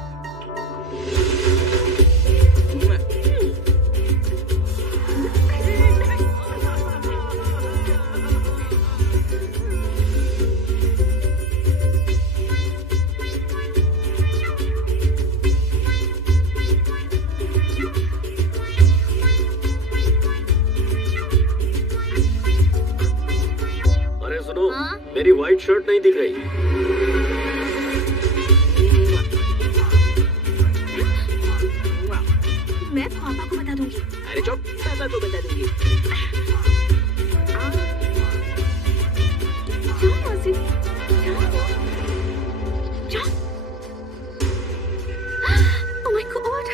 अरे सुनो, हाँ? मेरी व्हाइट शर्ट नहीं दिख रही। मैं पापा को बता दूंगी। अरे चुप, पापा को बता दूंगी। जाओ वहाँ से। जाओ। Oh my God!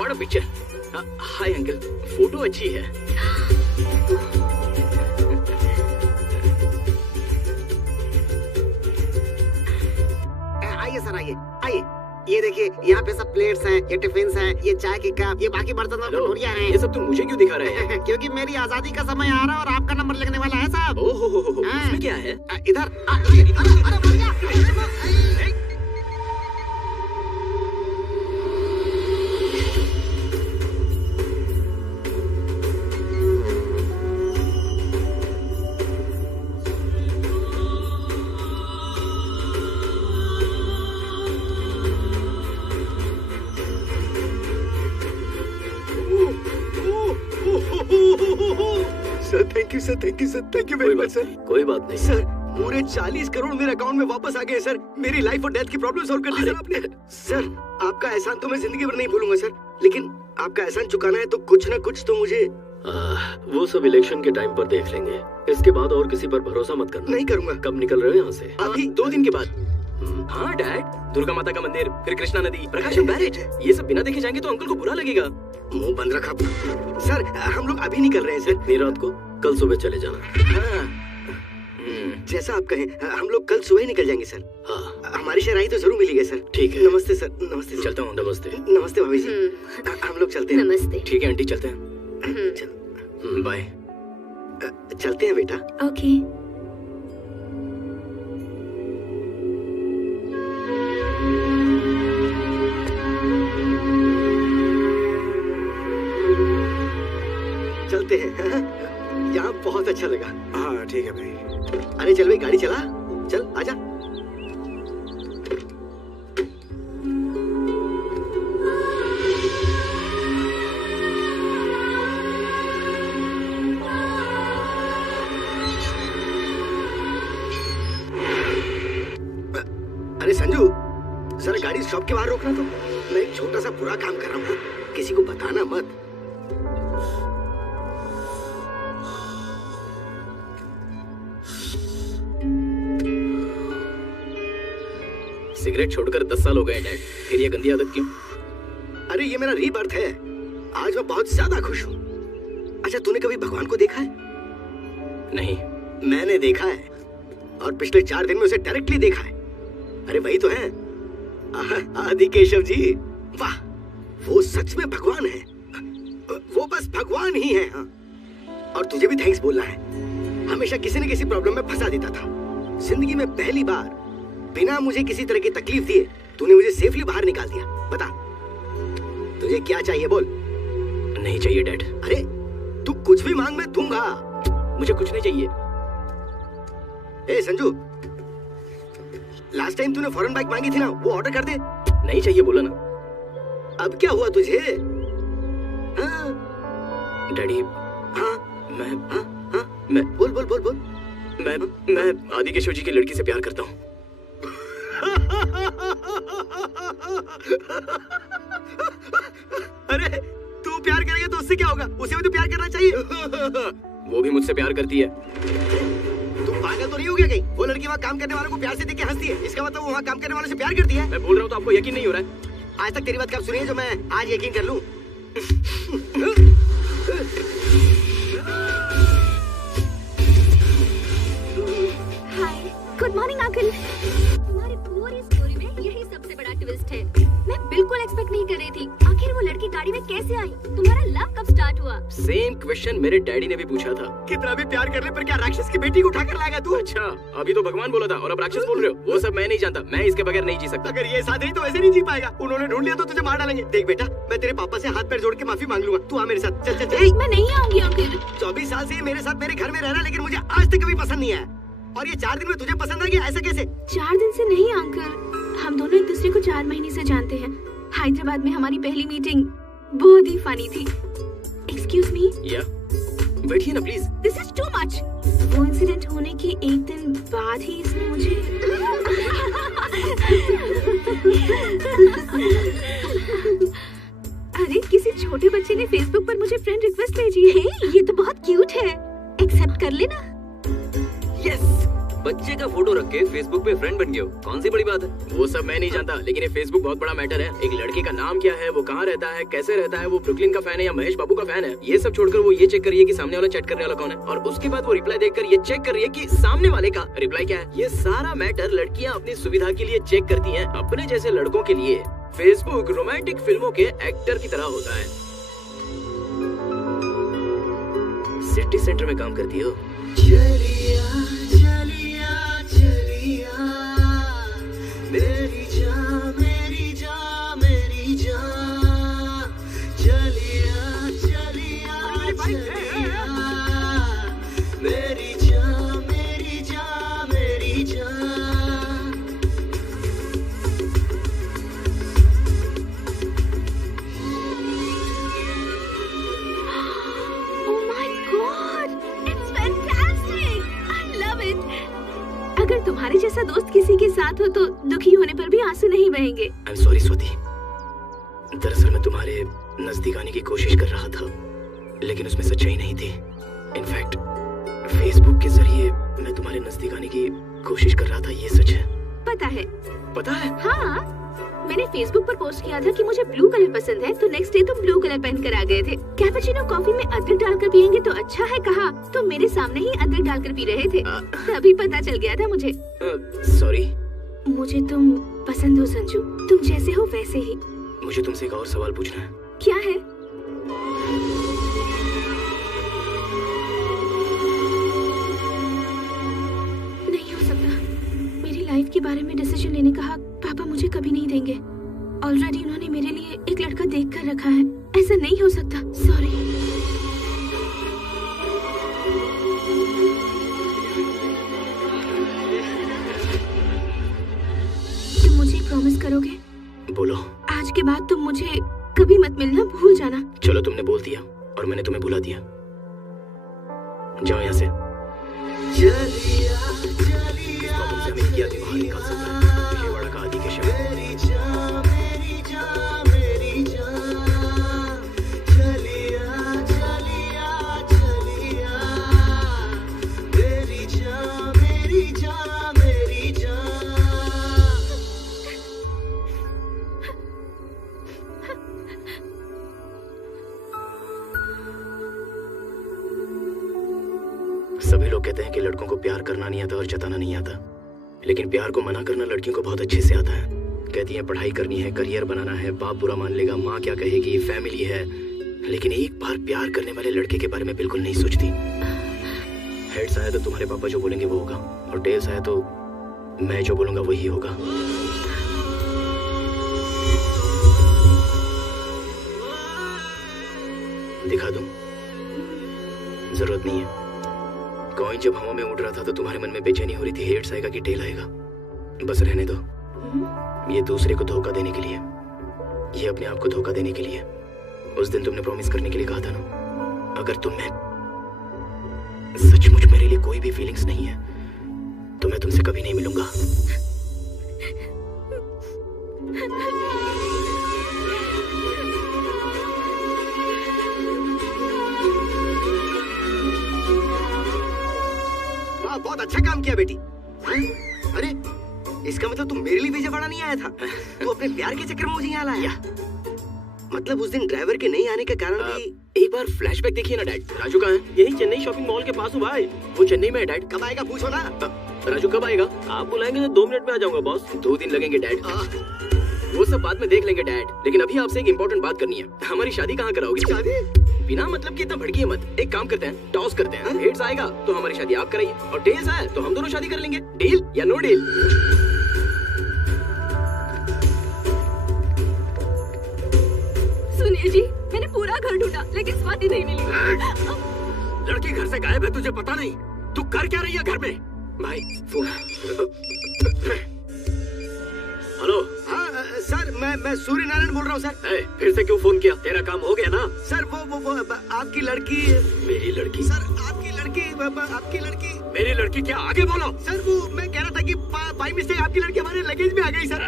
बड़ा पिक्चर। हाय अंकल, फोटो अच्छी है। आइए सर, आइए आइए। ये देखिए, यहाँ पे सब प्लेट्स हैं, ये टिफिन्स हैं, ये चाय की कप, ये बाकी बर्तन और कटोरियाँ हैं। ये सब तुम मुझे क्यों दिखा रहे हैं? क्योंकि मेरी आजादी का समय आ रहा है और आपका नंबर लगने वाला है साहब। ओहो, हाँ। इसमें क्या है? इधर अरे भैया। Sir thank you sir, thank you sir, thank you very much sir. कोई बात नहीं। सर पूरे 40 करोड़ मेरे अकाउंट में वापस आ गए सर। मेरी लाइफ और डेथ की प्रॉब्लम सॉल्व कर दी सर आपने। सर आपका एहसान तो मैं जिंदगी भर नहीं भूलूंगा सर, लेकिन आपका एहसान चुकाना है तो कुछ ना कुछ तो मुझे। वो सब इलेक्शन के टाइम पर देख लेंगे। इसके बाद और किसी पर भरोसा मत करना। नहीं करूंगा। कब निकल रहे हो यहाँ से? अभी 2 दिन के बाद। हाँ डैड, दुर्गा माता का मंदिर, फिर कृष्णा नदी, प्रकाशम बैरेज, ये सब बिना देखे जाएंगे तो अंकल को बुरा लगेगा। मुंह बंद रखा। सर हम लोग अभी निकल रहे हैं सर। इतनी रात को? कल सुबह चले जाना। हाँ। जैसा आप कहें, हम लोग कल सुबह ही निकल जाएंगे सर। हाँ, हमारी शराही तो जरूर मिलेगी सर। ठीक है। नमस्ते सर। नमस्ते। चलता हूँ। नमस्ते। नमस्ते भाभी जी। हम लोग चलते हैं। नमस्ते। ठीक है आंटी, चलते हैं। बाय। चलते हैं बेटा। ओके। चलते हैं। यहाँ बहुत अच्छा लगा। हाँ ठीक है भाई। अरे चल भाई, गाड़ी चला। चल आजा। अरे संजू, जरा गाड़ी शॉप के बाहर रोकना तो। मैं एक छोटा सा बुरा काम कर रहा हूँ, किसी को बताना मत। सिगरेट छोड़कर 10 साल हो गए डैड, फिर ये गंदी आदत क्यों? अरे ये मेरा रीबर्थ है। आज मैं बहुत ज्यादा खुश हूँ। अच्छा, तूने कभी भगवान को देखा है? नहीं। मैंने देखा है, और पिछले 4 दिन में उसे डायरेक्टली देखा है। अरे वही तो है, आदि केशव जी। वाह, वो सच में भगवान है। वो बस भगवान ही है। और तुझे भी थैंक्स बोलना है। हमेशा किसी न किसी प्रॉब्लम में फंसा देता था। जिंदगी में पहली बार बिना मुझे किसी तरह की तकलीफ दिए तूने मुझे सेफली बाहर निकाल दिया। बता, तुझे क्या चाहिए बोल। नहीं चाहिए डैड। अरे तू कुछ भी मांग, मैं दूंगा। मुझे कुछ नहीं चाहिए। ए संजू, लास्ट टाइम तूने फॉरेन बाइक मांगी थी ना, वो ऑर्डर कर दे। नहीं चाहिए बोला ना। अब क्या हुआ तुझे? हाँ? डैडी, हाँ? मैं हाँ? हाँ? मैं बोल बोल बोल बोल। मैं आदि केशव जी की लड़की से प्यार करता हूँ। अरे तू प्यार करेगा तो उससे क्या होगा? उसे भी तो प्यार करना चाहिए। वो भी मुझसे प्यार करती है। तू पागल तो नहीं हो गया कहीं? वो लड़की वहाँ काम करने वालों को प्यार से देख के हंसती है, इसका मतलब वो वहाँ काम करने वालों से प्यार करती है। मैं बोल रहा हूँ तो आपको यकीन नहीं हो रहा है? आज तक तेरी बात कब सुनी है जो मैं आज यकीन कर लूं? हाय, गुड मॉर्निंग अंकल। तुम्हारी पूरी स्टोरी में यही सबसे बड़ा ट्विस्ट है। मैं बिल्कुल एक्सपेक्ट नहीं कर रही थी। आखिर वो लड़की गाड़ी में कैसे आई? तुम्हारा लव कब स्टार्ट हुआ? सेम क्वेश्चन मेरे डैडी ने भी पूछा था। कितना भी प्यार करने पर क्या राक्षस की बेटी को उठाकर लाएगा तू? अच्छा, अभी तो भगवान बोला था और अब राक्षस बोल रहे हो। वो सब मैं नहीं जानता, मैं इसके बगैर नहीं जी सकता। अगर ये साथ नहीं तो ऐसे नहीं जी पाएगा। उन्होंने ढूंढ लिया तो तुझे मार डालेंगे। देख बेटा, मैं तेरे पापा से हाथ पैर जोड़ के माफी मांग लूंगा। तू आ मेरे साथ। चल चल चल। मैं नहीं आऊंगी अंकल। 24 साल से ये मेरे साथ मेरे घर में रहना, लेकिन मुझे आज तक कभी पसंद नहीं आया। और ये 4 दिन में तुझे पसंद आ गया, ऐसा कैसे? 4 दिन से नहीं अंकल, हम दोनों एक दूसरे को 4 महीने से जानते हैं। हैदराबाद में हमारी पहली मीटिंग बहुत ही फनी थी। Excuse me. या बैठिए ना please. This is too much. वो इंसिडेंट होने के 1 दिन बाद ही इसने मुझे अरे किसी छोटे बच्चे ने फेसबुक पर मुझे फ्रेंड रिक्वेस्ट भेजी है। ये तो बहुत क्यूट है। एक्सेप्ट कर लेना। यस, बच्चे का फोटो रख के फेसबुक पे फ्रेंड बन गए हो, कौन सी बड़ी बात है? वो सब मैं नहीं जानता, लेकिन ये फेसबुक बहुत बड़ा मैटर है। एक लड़के का नाम क्या है, वो कहाँ रहता है, कैसे रहता है, वो ब्रुकलिन का फैन है या महेश बाबू का फैन है, ये सब छोड़कर वो ये चेक कर रही है कि सामने वाला चैट करने वाला कौन है, और उसके बाद वो रिप्लाई देखकर ये चेक कर रही है कि सामने वाले का रिप्लाई क्या है। ये सारा मैटर लड़कियाँ अपनी सुविधा के लिए चेक करती है। अपने जैसे लड़कों के लिए फेसबुक रोमांटिक फिल्मों के एक्टर की तरह होता है। सिटी सेंटर में काम करती हो? मेरी जान, मेरी जान, मेरी जान, चलिया चलिया चलिया, मेरी जान, मेरी जान, मेरी जान। Oh my God! It's fantastic! I love it! अगर तुम्हारे जैसा दोस्त किसी के साथ हो तो दुखी होने पर भी आंसू नहीं बहेंगे। आई एम सॉरी स्वाति, दरअसल मैं तुम्हारे नजदीक आने की कोशिश कर रहा था। लेकिन उसमें सच्चाई नहीं थी। इनफैक्ट फेसबुक के जरिए मैं तुम्हारे नजदीक आने की कोशिश कर रहा था, ये सच है। पता है? पता है? हाँ, मैंने फेसबुक पर पोस्ट किया था कि मुझे ब्लू कलर पसंद है, तो नेक्स्ट डे तुम ब्लू कलर पहन कर आ गए थे। कैपुचिनो कॉफी में अदरक डालकर पियेंगे तो अच्छा है कहा, तो मेरे सामने ही अदरक डालकर पी रहे थे, तभी पता चल गया था मुझे। सॉरी। मुझे तुम पसंद हो संजू, तुम जैसे हो वैसे ही। मुझे तुमसे एक और सवाल पूछना है। क्या है? नहीं हो सकता, मेरी लाइफ के बारे में डिसीजन लेने का हक पापा मुझे कभी नहीं देंगे। ऑलरेडी उन्होंने मेरे लिए एक लड़का देख कर रखा है, ऐसा नहीं हो सकता। सॉरी। तुम मुझे प्रॉमिस करोगे? बोलो। आज के बाद तुम मुझे कभी मत मिलना, भूल जाना। चलो, तुमने बोल दिया और मैंने तुम्हें भुला दिया। जाओ यहाँ से। तुमसे हमें किया थी बाहर निकाल सकता है। विजयवाड़ा का आदि केशव। सभी लोग कहते हैं कि लड़कों को प्यार करना नहीं आता और जताना नहीं आता, लेकिन प्यार को मना करना लड़कियों को बहुत अच्छे से आता है। कहती हैं पढ़ाई करनी है, करियर बनाना है, बाप बुरा मान लेगा, माँ क्या कहेगी, फैमिली है, लेकिन एक बार प्यार करने वाले लड़के के बारे में बिल्कुल नहीं सोचती। हेड्स आया तो तुम्हारे पापा जो बोलेंगे वो होगा, और टेल्स आया तो मैं जो बोलूंगा वही होगा। दिखा दूं? जरूरत नहीं है। कॉइन जब हवा में उड़ रहा था तो तुम्हारे मन में बेचैनी हो रही थी, हेड्स आएगा कि टेल आएगा। बस रहने दो। ये दूसरे को धोखा देने के लिए, ये अपने आप को धोखा देने के लिए। उस दिन तुमने प्रॉमिस करने के लिए कहा था ना, अगर तुम में सचमुच मेरे लिए कोई भी फीलिंग्स नहीं है तो मैं तुमसे कभी नहीं मिलूंगा। बहुत अच्छा काम किया बेटी। अरे इसका मतलब तुम मेरे लिए विजयवाड़ा नहीं आया था, तू अपने प्यार के चक्कर में मुझे यहाँ लाया। मतलब उस दिन ड्राइवर के नहीं आने के कारण भी। एक बार फ्लैशबैक देखिए ना डैड। राजू कहाँ है? यही चेन्नई शॉपिंग मॉल के पास हूँ भाई। वो चेन्नई में है डैड। कब आएगा पूछो ना। राजू कब आएगा? आप बुलाएंगे तो 2 मिनट में आ जाऊंगा बॉस। 2 दिन लगेंगे डैड। वो सब बाद में देख लेंगे डैड, लेकिन अभी आपसे एक इम्पोर्टेंट बात करनी है। हमारी शादी कहाँ कराओगे? शादी बिना मतलब कि इतना भड़किए मत। एक काम करते हैं, टॉस करते हैं। हेड्स आएगा तो हमारी शादी आप कराइए, और टेल्स आए तो हम दोनों शादी कर लेंगे। डील या नो डील? सुनिए जी, मैंने पूरा घर ढूंढा लेकिन स्वाति नहीं मिली। लड़की घर से गायब है, तुझे पता नहीं? तू कर क्या रही है घर में? भाई फोन। हेलो। हाँ सर, मैं सूर्य नारायण बोल रहा हूँ सर। फिर से क्यों फोन किया? तेरा काम हो गया ना? सर वो आपकी लड़की। मेरी लड़की? सर आपकी लड़की। मेरी लड़की क्या? आगे बोलो। सर वो मैं कह रहा था कि बाई मिस्टेक आपकी लड़की हमारे लगेज में आ गई सर।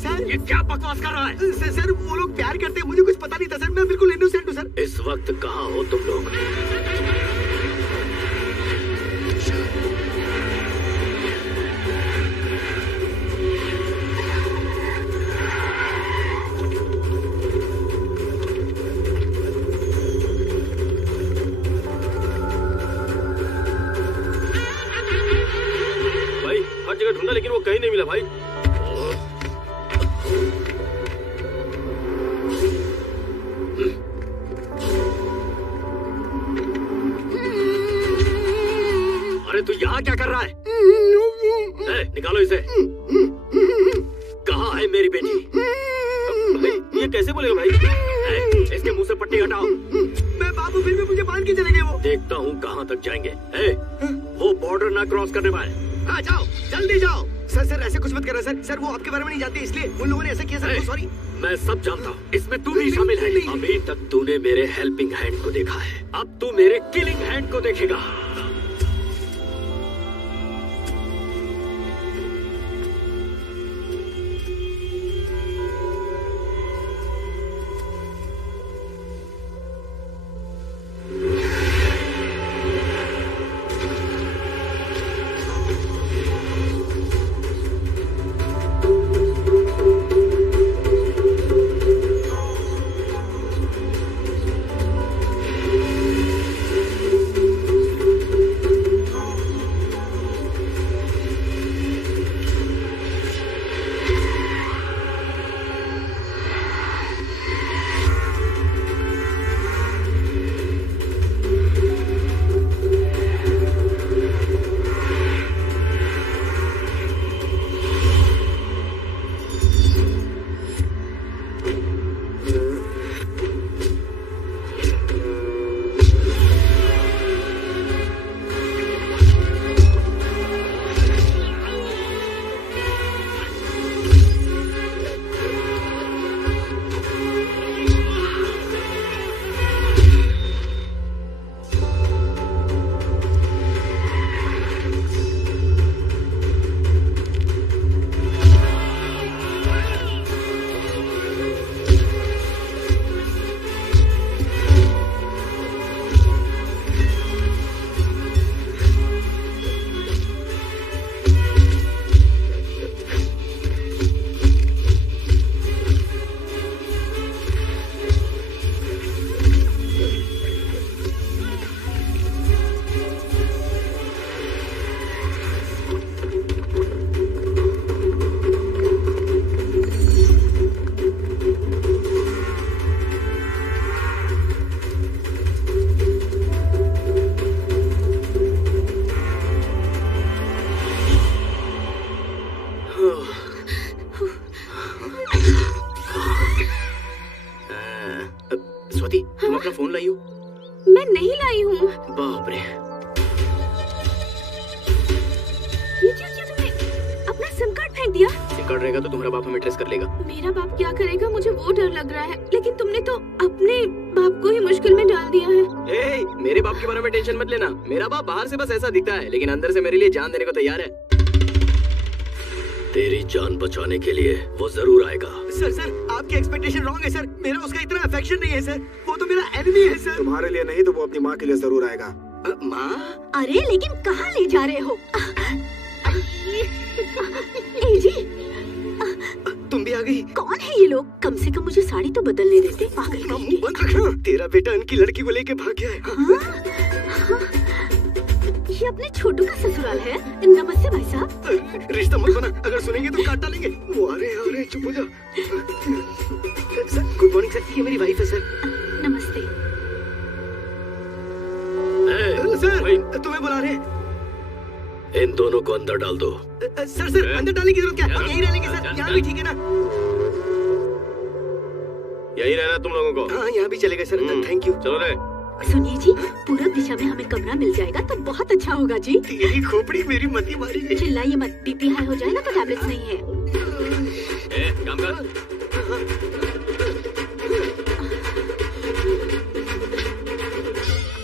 सर ये क्या बकवास कर रहा है? सर वो लोग प्यार करते हैं, मुझे कुछ पता नहीं था सर, मैं बिल्कुल इनोसेंट हूँ सर। इस वक्त कहाँ हो तुम लोग? हर जगह ढूंढा लेकिन वो कहीं नहीं मिला भाई। अरे तू यहाँ क्या कर रहा है? निकालो इसे। कहाँ है मेरी बेटी? भाई ये कैसे बोलेगा भाई? इसके मुंह से पट्टी हटाओ। मैं बाबू, फिर भी मुझे बांध के चले गए वो। देखता हूँ कहाँ तक जाएंगे। वो बॉर्डर ना क्रॉस करने पाए। हाँ जाओ, जल्दी जाओ। सर ऐसे कुछ मत करना सर। सर वो आपके बारे में नहीं जानते, इसलिए उन लोगों ने ऐसा किया सर। सॉरी। मैं सब जानता हूँ, इसमें तू भी शामिल है। अभी तक तूने मेरे हेल्पिंग हैंड को देखा है, अब तू मेरे किलिंग हैंड को देखेगा। लाई हो? मैं नहीं लाई हूँ। बाप रे। ये क्या किया तुमने? अपना सिम कार्ड फेंक दिया? सिम कार्ड रहेगा तो तुम्हारा बाप हमें ट्रेस कर लेगा। मेरा बाप क्या करेगा मुझे वो डर लग रहा है, लेकिन तुमने तो अपने बाप को ही मुश्किल में डाल दिया है। ए, मेरे बाप के बारे में टेंशन मत लेना। मेरा बाप बाहर से बस ऐसा दिखता है, लेकिन अंदर से मेरे लिए जान देने को तैयार है। तेरी जान बचाने के लिए वो जरूर आएगा। सर आपकी एक्सपेक्टेशन रॉन्ग है सर। मेरा उसका इतना अफेक्शन नहीं है सर। वो तो मेरा एनिमी है सर। तुम्हारे लिए नहीं तो वो अपनी माँ के लिए जरूर आएगा। माँ? अरे लेकिन कहाँ ले जा रहे हो? ए जी, तुम भी आ गई? कौन है ये लोग? कम से कम मुझे साड़ी तो बदलने देते। पागल मुंह बंद रखना। तेरा बेटा उनकी लड़की को लेके भाग गया है। ये अपने छोटू का ससुराल है। नमस्ते भाई साहब। रिश्ता मत बना, अगर सुनेंगे तो काट डालेंगे। वो अरे चुप हो जा। सर गुड मॉर्निंग सर, ये मेरी वाइफ है सर। नमस्ते। सर तुम्हें बुला रहे हैं। इन दोनों को अंदर डाल दो। सर अंदर डालने की जरूरत क्या है? हम यहीं रहेंगे सर। यहाँ भी ठीक है ना? यही रहना तुम लोगों को? हाँ यहाँ भी चलेगा सर। Thank you. चलो रे। सुनिए जी, पूरब दिशा में हमें कमरा मिल जाएगा तो बहुत अच्छा होगा जी। तेरी खोपड़ी मेरी मती मारी गई। चिल्लाइए मत, बीपी हाई हो जाए ना तो टैबलेट्स नहीं है। काम कर।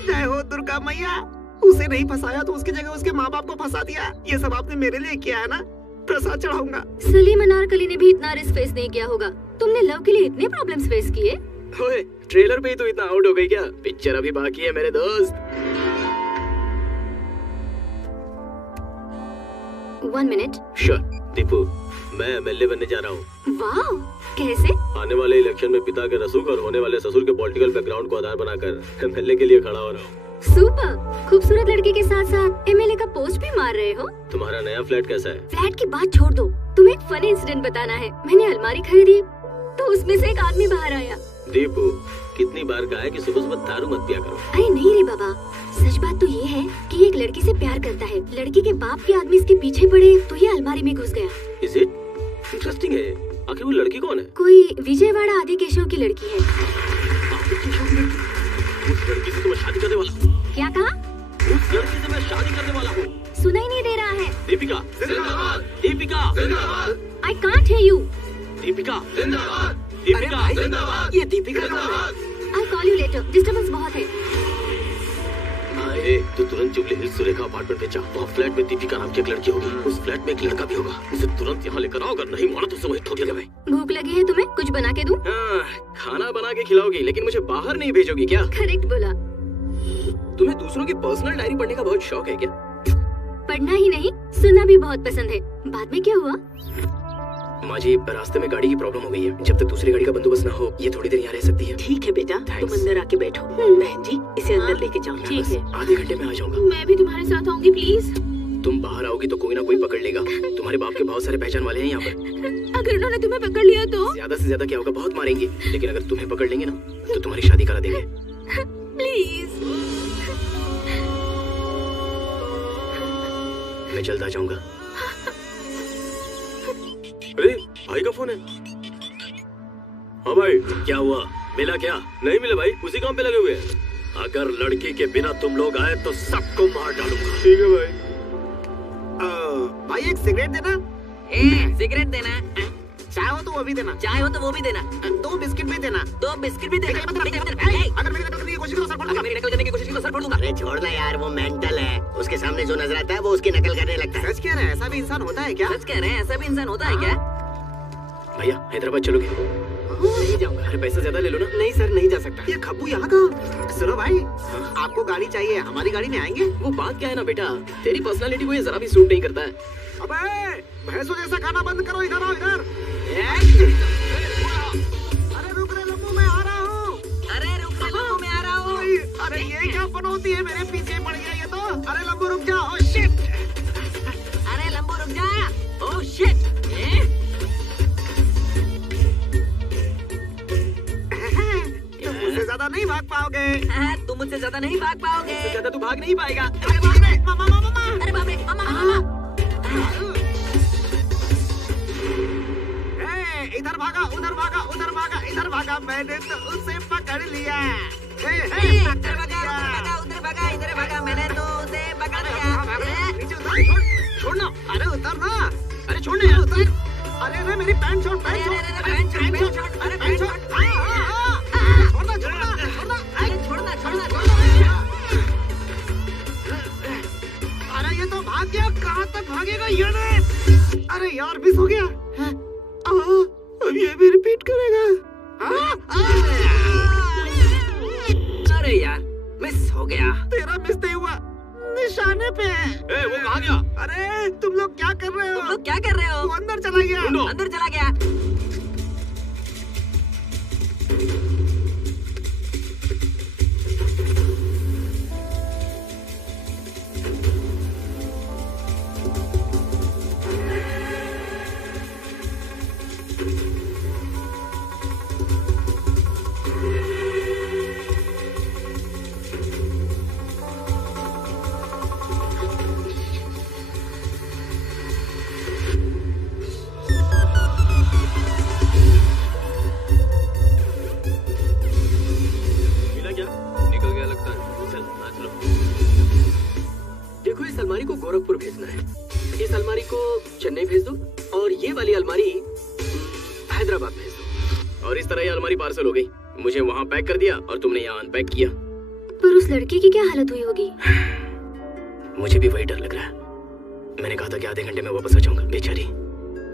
जय हो दुर्गा मैया। उसे नहीं फंसाया तो उसकी जगह उसके माँ बाप को फंसा दिया। ये सब आपने मेरे लिए किया है ना? प्रसाद चढ़ाऊंगा। सलीम अनारकली ने भी इतना रिस्क फेस नहीं किया होगा। तुमने लव के लिए इतने प्रॉब्लम्स फेस किए? ओए, ट्रेलर पे ही तो इतना आउट हो गई क्या? पिक्चर अभी बाकी है मेरे दोस्त। 1 मिनट। श्योर। दीपू, मैं एमएलए बनने जा रहा हूँ। वाह, कैसे? आने वाले इलेक्शन में पिता के रसूख और होने वाले ससुर के पॉलिटिकल बैकग्राउंड को आधार बनाकर एमएलए के लिए खड़ा हो रहा हूँ। सुपर। खूबसूरत लड़की के साथ साथ एमएलए का पोस्ट भी मार रहे हो। तुम्हारा नया फ्लैट कैसा है? फ्लैट की बात छोड़ दो, तुम्हें एक फनी इंसिडेंट बताना है। मैंने अलमारी खरीदी तो उसमें से एक आदमी बाहर आया। दीपू, कितनी बार कहा है कि सुबह सुबह दारू मत पिया करो। अरे नहीं रे बाबा, सच बात तो ये है कि ये एक लड़की से प्यार करता है। लड़की के बाप के आदमी इसके पीछे पड़े तो ये अलमारी में घुस गया। Is it? इंटरेस्टिंग है। आखिर वो लड़की कौन है? कोई विजयवाड़ा आदि केशव की लड़की है। उस लड़की से तो मैं शादी करने वाला हूँ। क्या कहा? उस लड़की से मैं शादी करने वाला हूँ। सुनाई नहीं दे रहा है। दीपिका जिंदाबाद। दीपिका जिंदाबाद। I can't hear you. Deepika जिंदाबाद। दीपिका जिंदाबाद। ये दीपिका कौन है? I call you later, disturbance बहुत है। आए तो तुरंत जुबली हिल्स सुरेखा अपार्टमेंट पे जा। वहाँ फ्लैट में दीपिका नाम की एक लड़की होगी। उस फ्लैट में एक लड़का भी होगा। उसे तुरंत यहाँ लेकर आओ, अगर नहीं माना तो उसे वहीं ठोक देगा। भाई भूख लगी है तुम्हें? कुछ बना के दूं? खाना बना के खिलाओगी, लेकिन मुझे बाहर नहीं भेजोगी क्या? करेक्ट बोला। तुम्हें दूसरों की पर्सनल डायरी पढ़ने का बहुत शौक है क्या? पढ़ना ही नहीं, सुनना भी बहुत पसंद है। बाद में क्या हुआ? माँ जी, रास्ते में गाड़ी की प्रॉब्लम हो गई है। जब तक दूसरी गाड़ी का बंदोबस्त ना हो, ये थोड़ी देर यहाँ रह सकती है। ठीक है बेटा, तुम अंदर आके बैठो। बहन जी, इसे अंदर लेके जाओ। ठीक है। आधे घंटे में आ जाऊंगा। मैं भी तुम्हारे साथ आऊंगी प्लीज। तुम बाहर आओगी तो कोई ना कोई पकड़ लेगा। तुम्हारे बाप के बहुत सारे पहचान वाले हैं यहाँ पर। अगर उन्होंने तुम्हें पकड़ लिया तो? ज्यादा से ज्यादा क्या होगा, बहुत मारेंगे। लेकिन अगर तुम्हें पकड़ लेंगे ना तो तुम्हारी शादी करा देंगे। प्लीज। मैं जल्द आ जाऊंगा। अरे भाई का फोन है। हाँ भाई, क्या हुआ? मिला क्या? नहीं मिला भाई, उसी काम पे लगे हुए हैं। अगर लड़की के बिना तुम लोग आए तो सबको मार डालूंगा। ठीक है भाई। भाई एक सिगरेट देना। सिगरेट देना? चाय हो तो वो भी देना। चाय हो तो वो भी देना। 2 बिस्किट भी देना। 2 बिस्किट भी देना। अगर मेरी नकल करने की कोशिश की तो सर फोड़ दूंगा। मेरी नकल करने की कोशिश की तो सर फोड़ दूंगा। अरे छोड़ ना यार, वो मेंटल है। उसके सामने जो नजर आता है वो उसकी नकल करने लगता है। सच कह रहे हैं, ऐसा भी इंसान होता है क्या? सच कह रहे हैं, ऐसा भी इंसान होता है क्या? भैया हैदराबाद चलोगे? नहीं जाऊंगा। अरे पैसा ज्यादा ले लो ना। नहीं सर, नहीं जा सकता। ये खब्बू यहाँ का। सुनो भाई, आपको गाड़ी चाहिए, हमारी गाड़ी में आएंगे? वो बात क्या है ना बेटा, तेरी पर्सनालिटी को ये जरा भी सूट नहीं करता है। अबे भैंसों जैसा खाना बंद करो, इधर आओ इधर। अरे रुक रे लम्बू, मैं आ रहा हूँ। अरे रुक रे लम्बू, मैं आ रहा हूँ। अरे ये क्या पनौती है, मेरे पीछे पड़ गया ये तो। अरे लम्बू रुक जा। Oh shit. अरे लम्बू रुक जा। Oh shit. तुम मुझसे ज्यादा नहीं भाग पाओगे। तुम मुझसे ज्यादा नहीं भाग पाओगे। इससे ज्यादा तू भाग नहीं पाएगा। अरे बाप रे, मामा मामा मामा। अरे बाप रे, मामा। इधर भागा, उधर भागा, उधर भागा, इधर भागा। मैंने तो उसे पकड़ लिया। उधर भागा, इधर भागा, मैंने तो उसे पकड़ लिया। छोड़ना, अरे उतर ना, अरे छोड़ना यार, उतर। अरे मेरी पैंट छोड़, पैंट छोड़, अरे पैंट छोड़, अरे ये तो भाग गया, कहाँ तक भागेगा ये ने? अरे यार मिस हो गया। अब ये भी रिपीट करेगा। अरे यार मिस हो गया। तेरा मिस नहीं हुआ, निशाने पे है। वो कहाँ गया? अरे तुम लोग क्या कर रहे हो? तुम लोग क्या कर रहे हो? वो अंदर चला गया। अंदर चला गया। अलमारी को गोरखपुर भेजना है, इस अलमारी को चेन्नई भेज दो और ये वाली अलमारी हैदराबाद भेज दो। और इस तरह ये अलमारी पार्सल हो गई। मुझे वहाँ पैक कर दिया और तुमने यहाँ अनपैक किया। पर उस लड़की की क्या हालत हुई होगी? मुझे भी वही डर लग रहा है। मैंने कहा था कि आधे घंटे में वापस आ जाऊंगा, बेचारी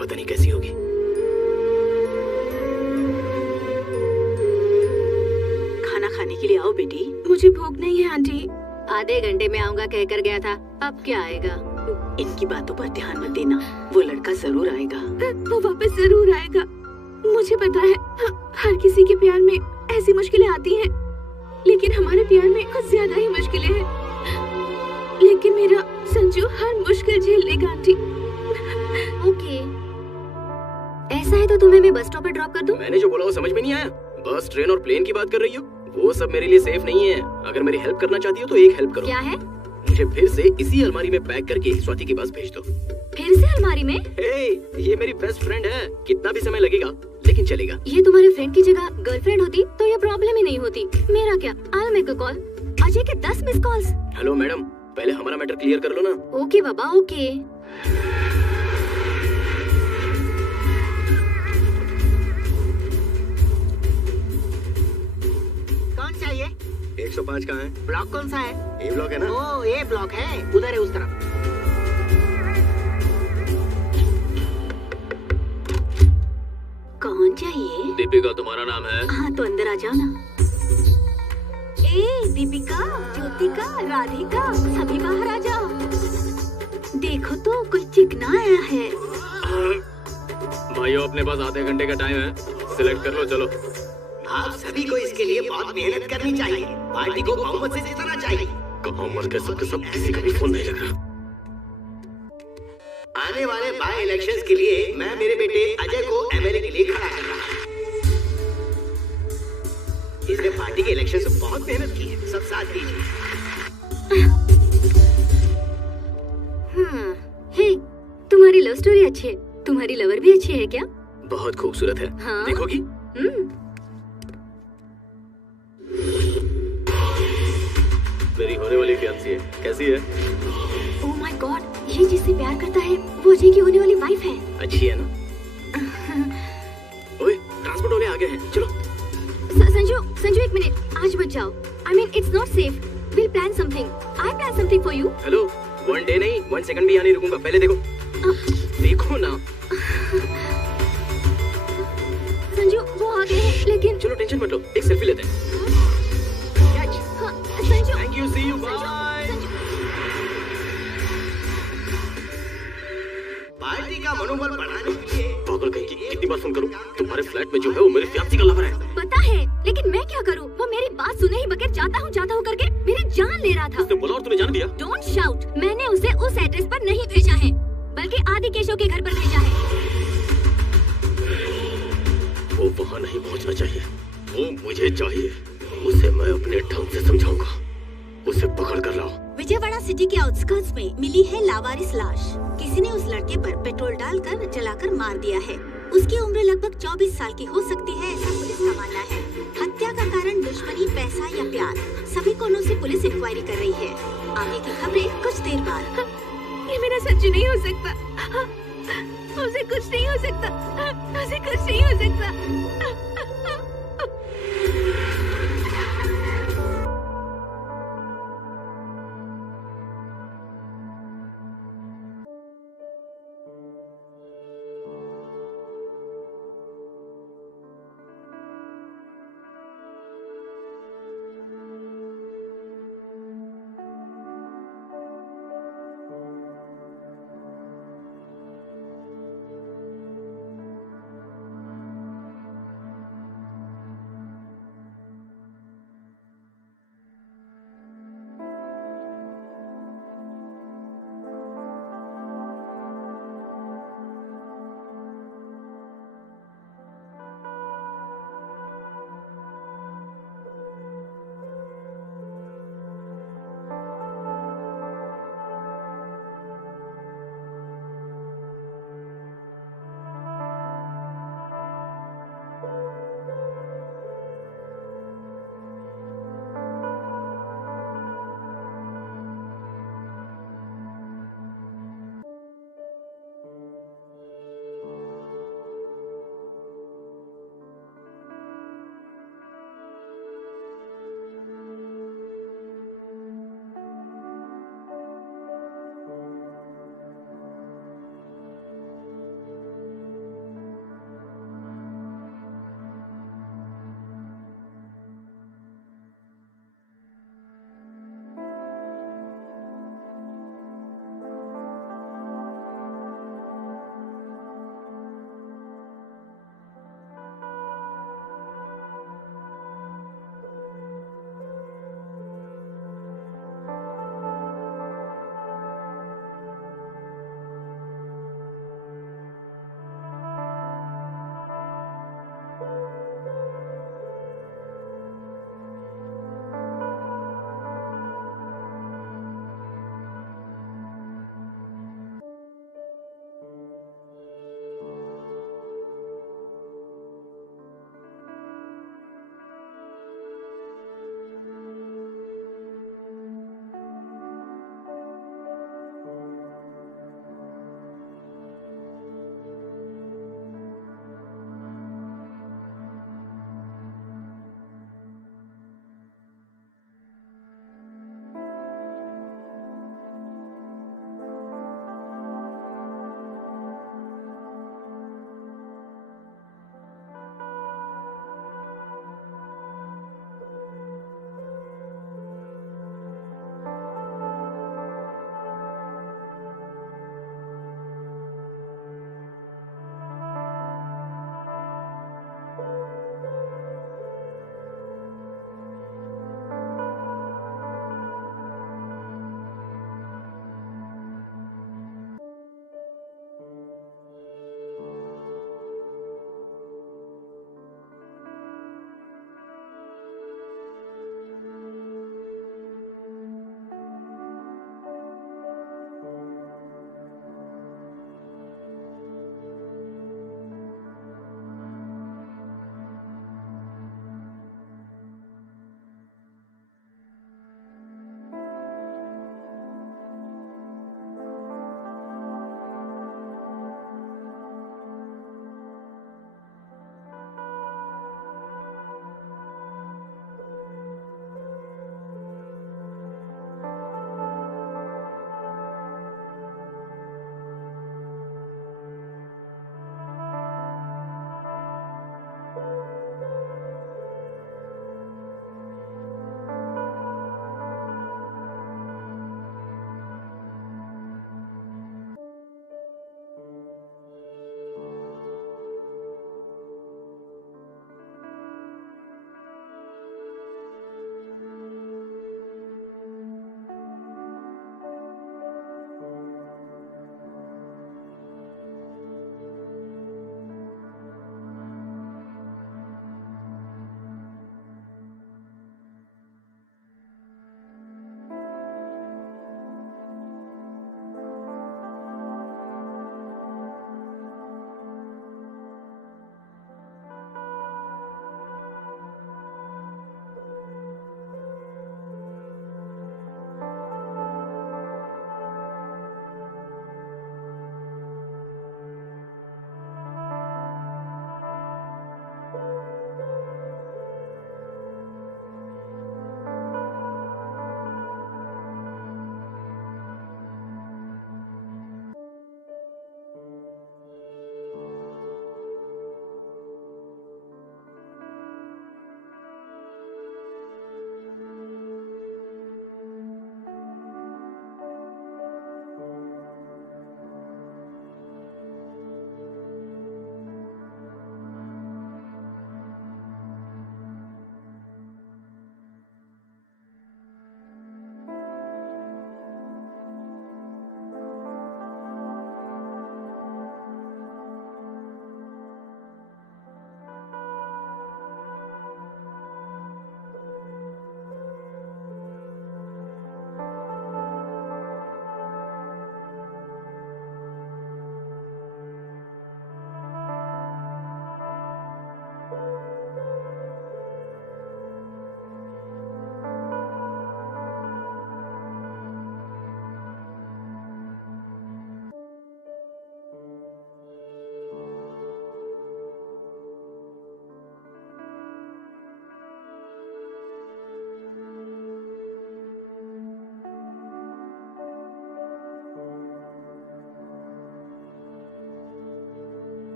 पता नहीं कैसी होगी। खाना खाने के लिए आओ बेटी। मुझे भूख नहीं है आंटी। आधे घंटे में आऊंगा कहकर गया था, अब क्या आएगा? इनकी बातों पर ध्यान मत देना, वो लड़का जरूर आएगा। वो वापस जरूर आएगा। मुझे पता है हर किसी के प्यार में ऐसी मुश्किलें आती हैं, लेकिन हमारे प्यार में कुछ ज्यादा ही मुश्किलें हैं। लेकिन मेरा संजू हर मुश्किल झेल लेगा आंटी। ओके, ऐसा है तो तुम्हें मैं बस स्टॉप पर ड्रॉप कर दूं? मैंने जो बोला वो समझ में नहीं आया? बस, ट्रेन और प्लेन की बात कर रही हो? वो सब मेरे लिए सेफ नहीं है। अगर मेरी हेल्प करना चाहती हो तो एक हेल्प करो। क्या है? मुझे फिर से इसी अलमारी में पैक करके स्वाति के पास भेज दो। फिर से अलमारी में? ये मेरी बेस्ट फ्रेंड है, कितना भी समय लगेगा लेकिन चलेगा। ये तुम्हारे फ्रेंड की जगह गर्लफ्रेंड होती तो ये प्रॉब्लम ही नहीं होती। मेरा क्या, I'll make a call। Ajay के 10 मिस कॉल्स। हेलो मैडम, पहले हमारा मैटर क्लियर कर लो ना। ओके बाबा, ओके। कौन चाहिए? 105 कहाँ है? ब्लॉक कौन सा है? ए ब्लॉक है ना? ओ, ए ब्लॉक है, उधर है, उस तरफ। कौन चाहिए? दीपिका तुम्हारा नाम है? हाँ तो अंदर आ जाओ ना। ए दीपिका, ज्योतिका, राधिका, सभी बाहर आ जाओ। देखो तो कोई चिकना आया है। भाइयों अपने पास आधे घंटे का टाइम है, सिलेक्ट कर लो। चलो आप सभी को इसके लिए बहुत मेहनत करनी चाहिए। पार्टी को बहुमत से जिताना चाहिए। कहाँ मर गए सबके सब, किसी का भी फोन नहीं लग रहा। आने वाले बाय इलेक्शंस के लिए मैं मेरे बेटे अजय को एमएलए के लिए खड़ा कर रहा हूँ। इसने पार्टी के इलेक्शन से बहुत मेहनत की है, सब साथ दीजिए। हे, तुम्हारी लव स्टोरी अच्छी है। तुम्हारी लवर भी अच्छी है क्या? बहुत खूबसूरत है। हाँ? देखोगी? मेरी होने वाली फियांसी है, कैसी है? ओह माय गॉड, ये जिससे प्यार करता है वो अजय की होने वाली वाइफ है। अच्छी है ना? ओए, ट्रांसपोर्ट वाले आ गए हैं, चलो। संजू एक मिनट, आज मत जाओ। I mean it's not safe. We'll plan something. I plan something for you. Hello, 1 day नहीं 1 सेकंड भी यहाँ नहीं रुकूंगा। पहले देखो, देखो ना। संजू वो आ गए हैं, लेकिन चलो टेंशन मत लो, एक सेल्फी लेते हैं। हाँ, Sanju. Thank you, see you, bye. Party का मनोबल बढ़ाने के लिए पागल कहीं की, कितनी बार फोन करूं? तुम्हारे फ्लैट में जो है वो मेरी फियांसी का लवर है। पता है, लेकिन मैं क्या करूं? वो मेरी बात सुने ही बगैर जाता हूं करके मेरी जान ले रहा था। उसने बोला और तुम्हें जान दिया? Don't shout. मैंने उसे उस एड्रेस पर नहीं भेजा है, बल्कि आदि केशव के घर पर भेजा है। वो वहाँ नहीं पहुँचना चाहिए, वो मुझे चाहिए। उसे मैं अपने ढंग से समझाऊंगा। उसे पकड़ कर लाओ। विजयवाड़ा सिटी के आउटस्कर्ट्स में मिली है लावारिस लाश। किसी ने उस लड़के पर पेट्रोल डालकर जलाकर मार दिया है। उसकी उम्र लगभग 24 साल की हो सकती है, ऐसा पुलिस का मानना है। हत्या का कारण दुश्मनी, पैसा या प्यार, सभी कोणों से पुलिस इंक्वायरी कर रही है। आगे की खबरें कुछ देर बाद। ये मेरा सच नहीं हो सकता। उसे कुछ नहीं हो सकता। उसे कुछ नहीं हो सकता।